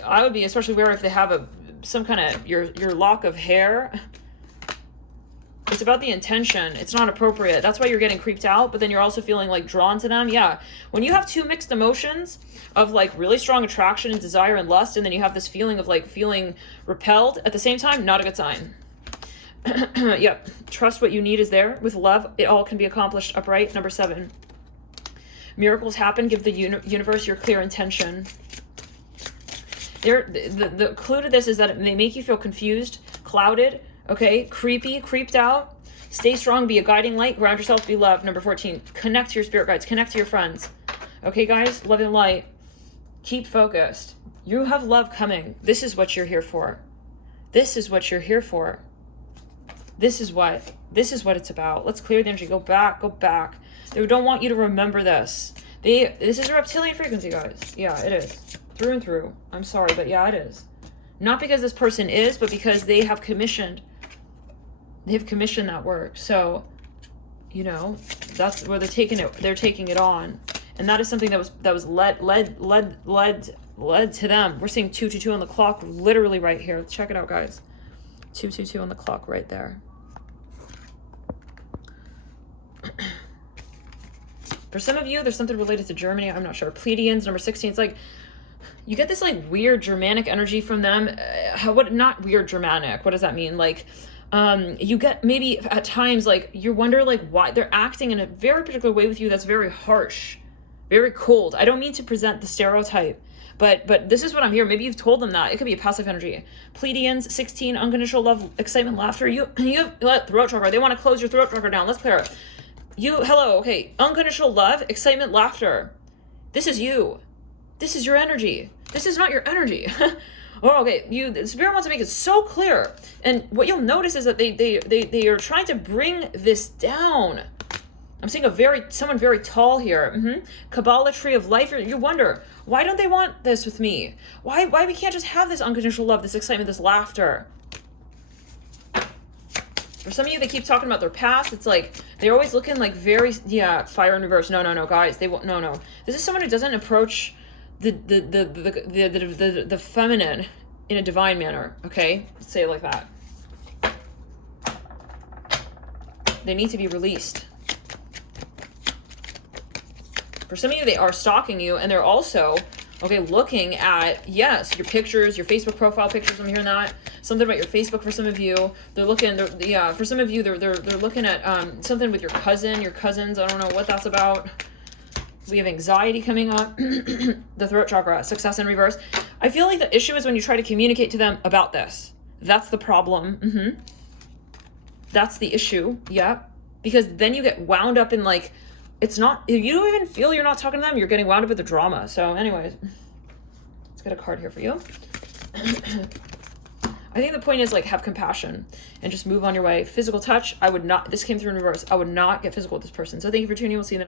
I would be especially aware if they have some kind of your lock of hair. It's about the intention. It's not appropriate. That's why you're getting creeped out, but then you're also feeling like drawn to them. Yeah. When you have two mixed emotions of like really strong attraction and desire and lust, and then you have this feeling of like feeling repelled at the same time, not a good sign. Yep. Trust what you need is there. With love, it all can be accomplished upright. Number 7. Miracles happen. Give the universe your clear intention. The clue to this is that it may make you feel confused, clouded, okay, creepy, creeped out. Stay strong, be a guiding light, ground yourself, be loved. Number 14, connect to your spirit guides, connect to your friends. Okay, guys, love and light. Keep focused. You have love coming. This is what you're here for. This is what you're here for. This is what it's about. Let's clear the energy. Go back. They don't want you to remember this. This is a reptilian frequency, guys. Yeah, it is. Through and through. I'm sorry, but yeah, it is. Not because this person is, but because they have commissioned that work. So, that's where they're taking it on. And that is something that was led to them. We're seeing 222 on the clock literally right here. Let's check it out, guys. 222 on the clock right there. For some of you, there's something related to Germany. I'm not sure. Pleiadians, number 16. It's like you get this like weird Germanic energy from them. Not weird Germanic. What does that mean? Like, you get maybe at times like you wonder like why they're acting in a very particular way with you that's very harsh, very cold. I don't mean to present the stereotype, but this is what I'm hearing. Maybe you've told them that. It could be a passive energy. Pleiadians, 16, unconditional love, excitement, laughter. You have throat chakra. They want to close your throat chakra down. Let's clear it. Okay, unconditional love, excitement, laughter. This is you. This is your energy. This is not your energy. The Spirit wants to make it so clear. And what you'll notice is that they are trying to bring this down. I'm seeing someone very tall here. Kabbalah tree of life. You wonder, why don't they want this with me? Why we can't just have this unconditional love, this excitement, this laughter? For some of you, they keep talking about their past. It's like they're always looking like very fire in reverse. No, guys. They won't. No. This is someone who doesn't approach the feminine in a divine manner. Okay, let's say it like that. They need to be released. For some of you, they are stalking you, and they're also Okay, looking at, yes, your pictures, your Facebook profile pictures. I'm hearing that. Something about your Facebook for some of you. They're looking, yeah, for some of you, they're looking at something with your cousins. I don't know what that's about. We have anxiety coming up. The throat chakra, success in reverse. I feel like the issue is when you try to communicate to them about this. That's the problem. That's the issue. Yeah. Because then you get wound up in like, it's not, you don't even feel you're not talking to them. You're getting wound up with the drama. So anyways, let's get a card here for you. I think the point is like, have compassion and just move on your way. Physical touch, I would not, this came through in reverse. I would not get physical with this person. So thank you for tuning in. We'll see you in the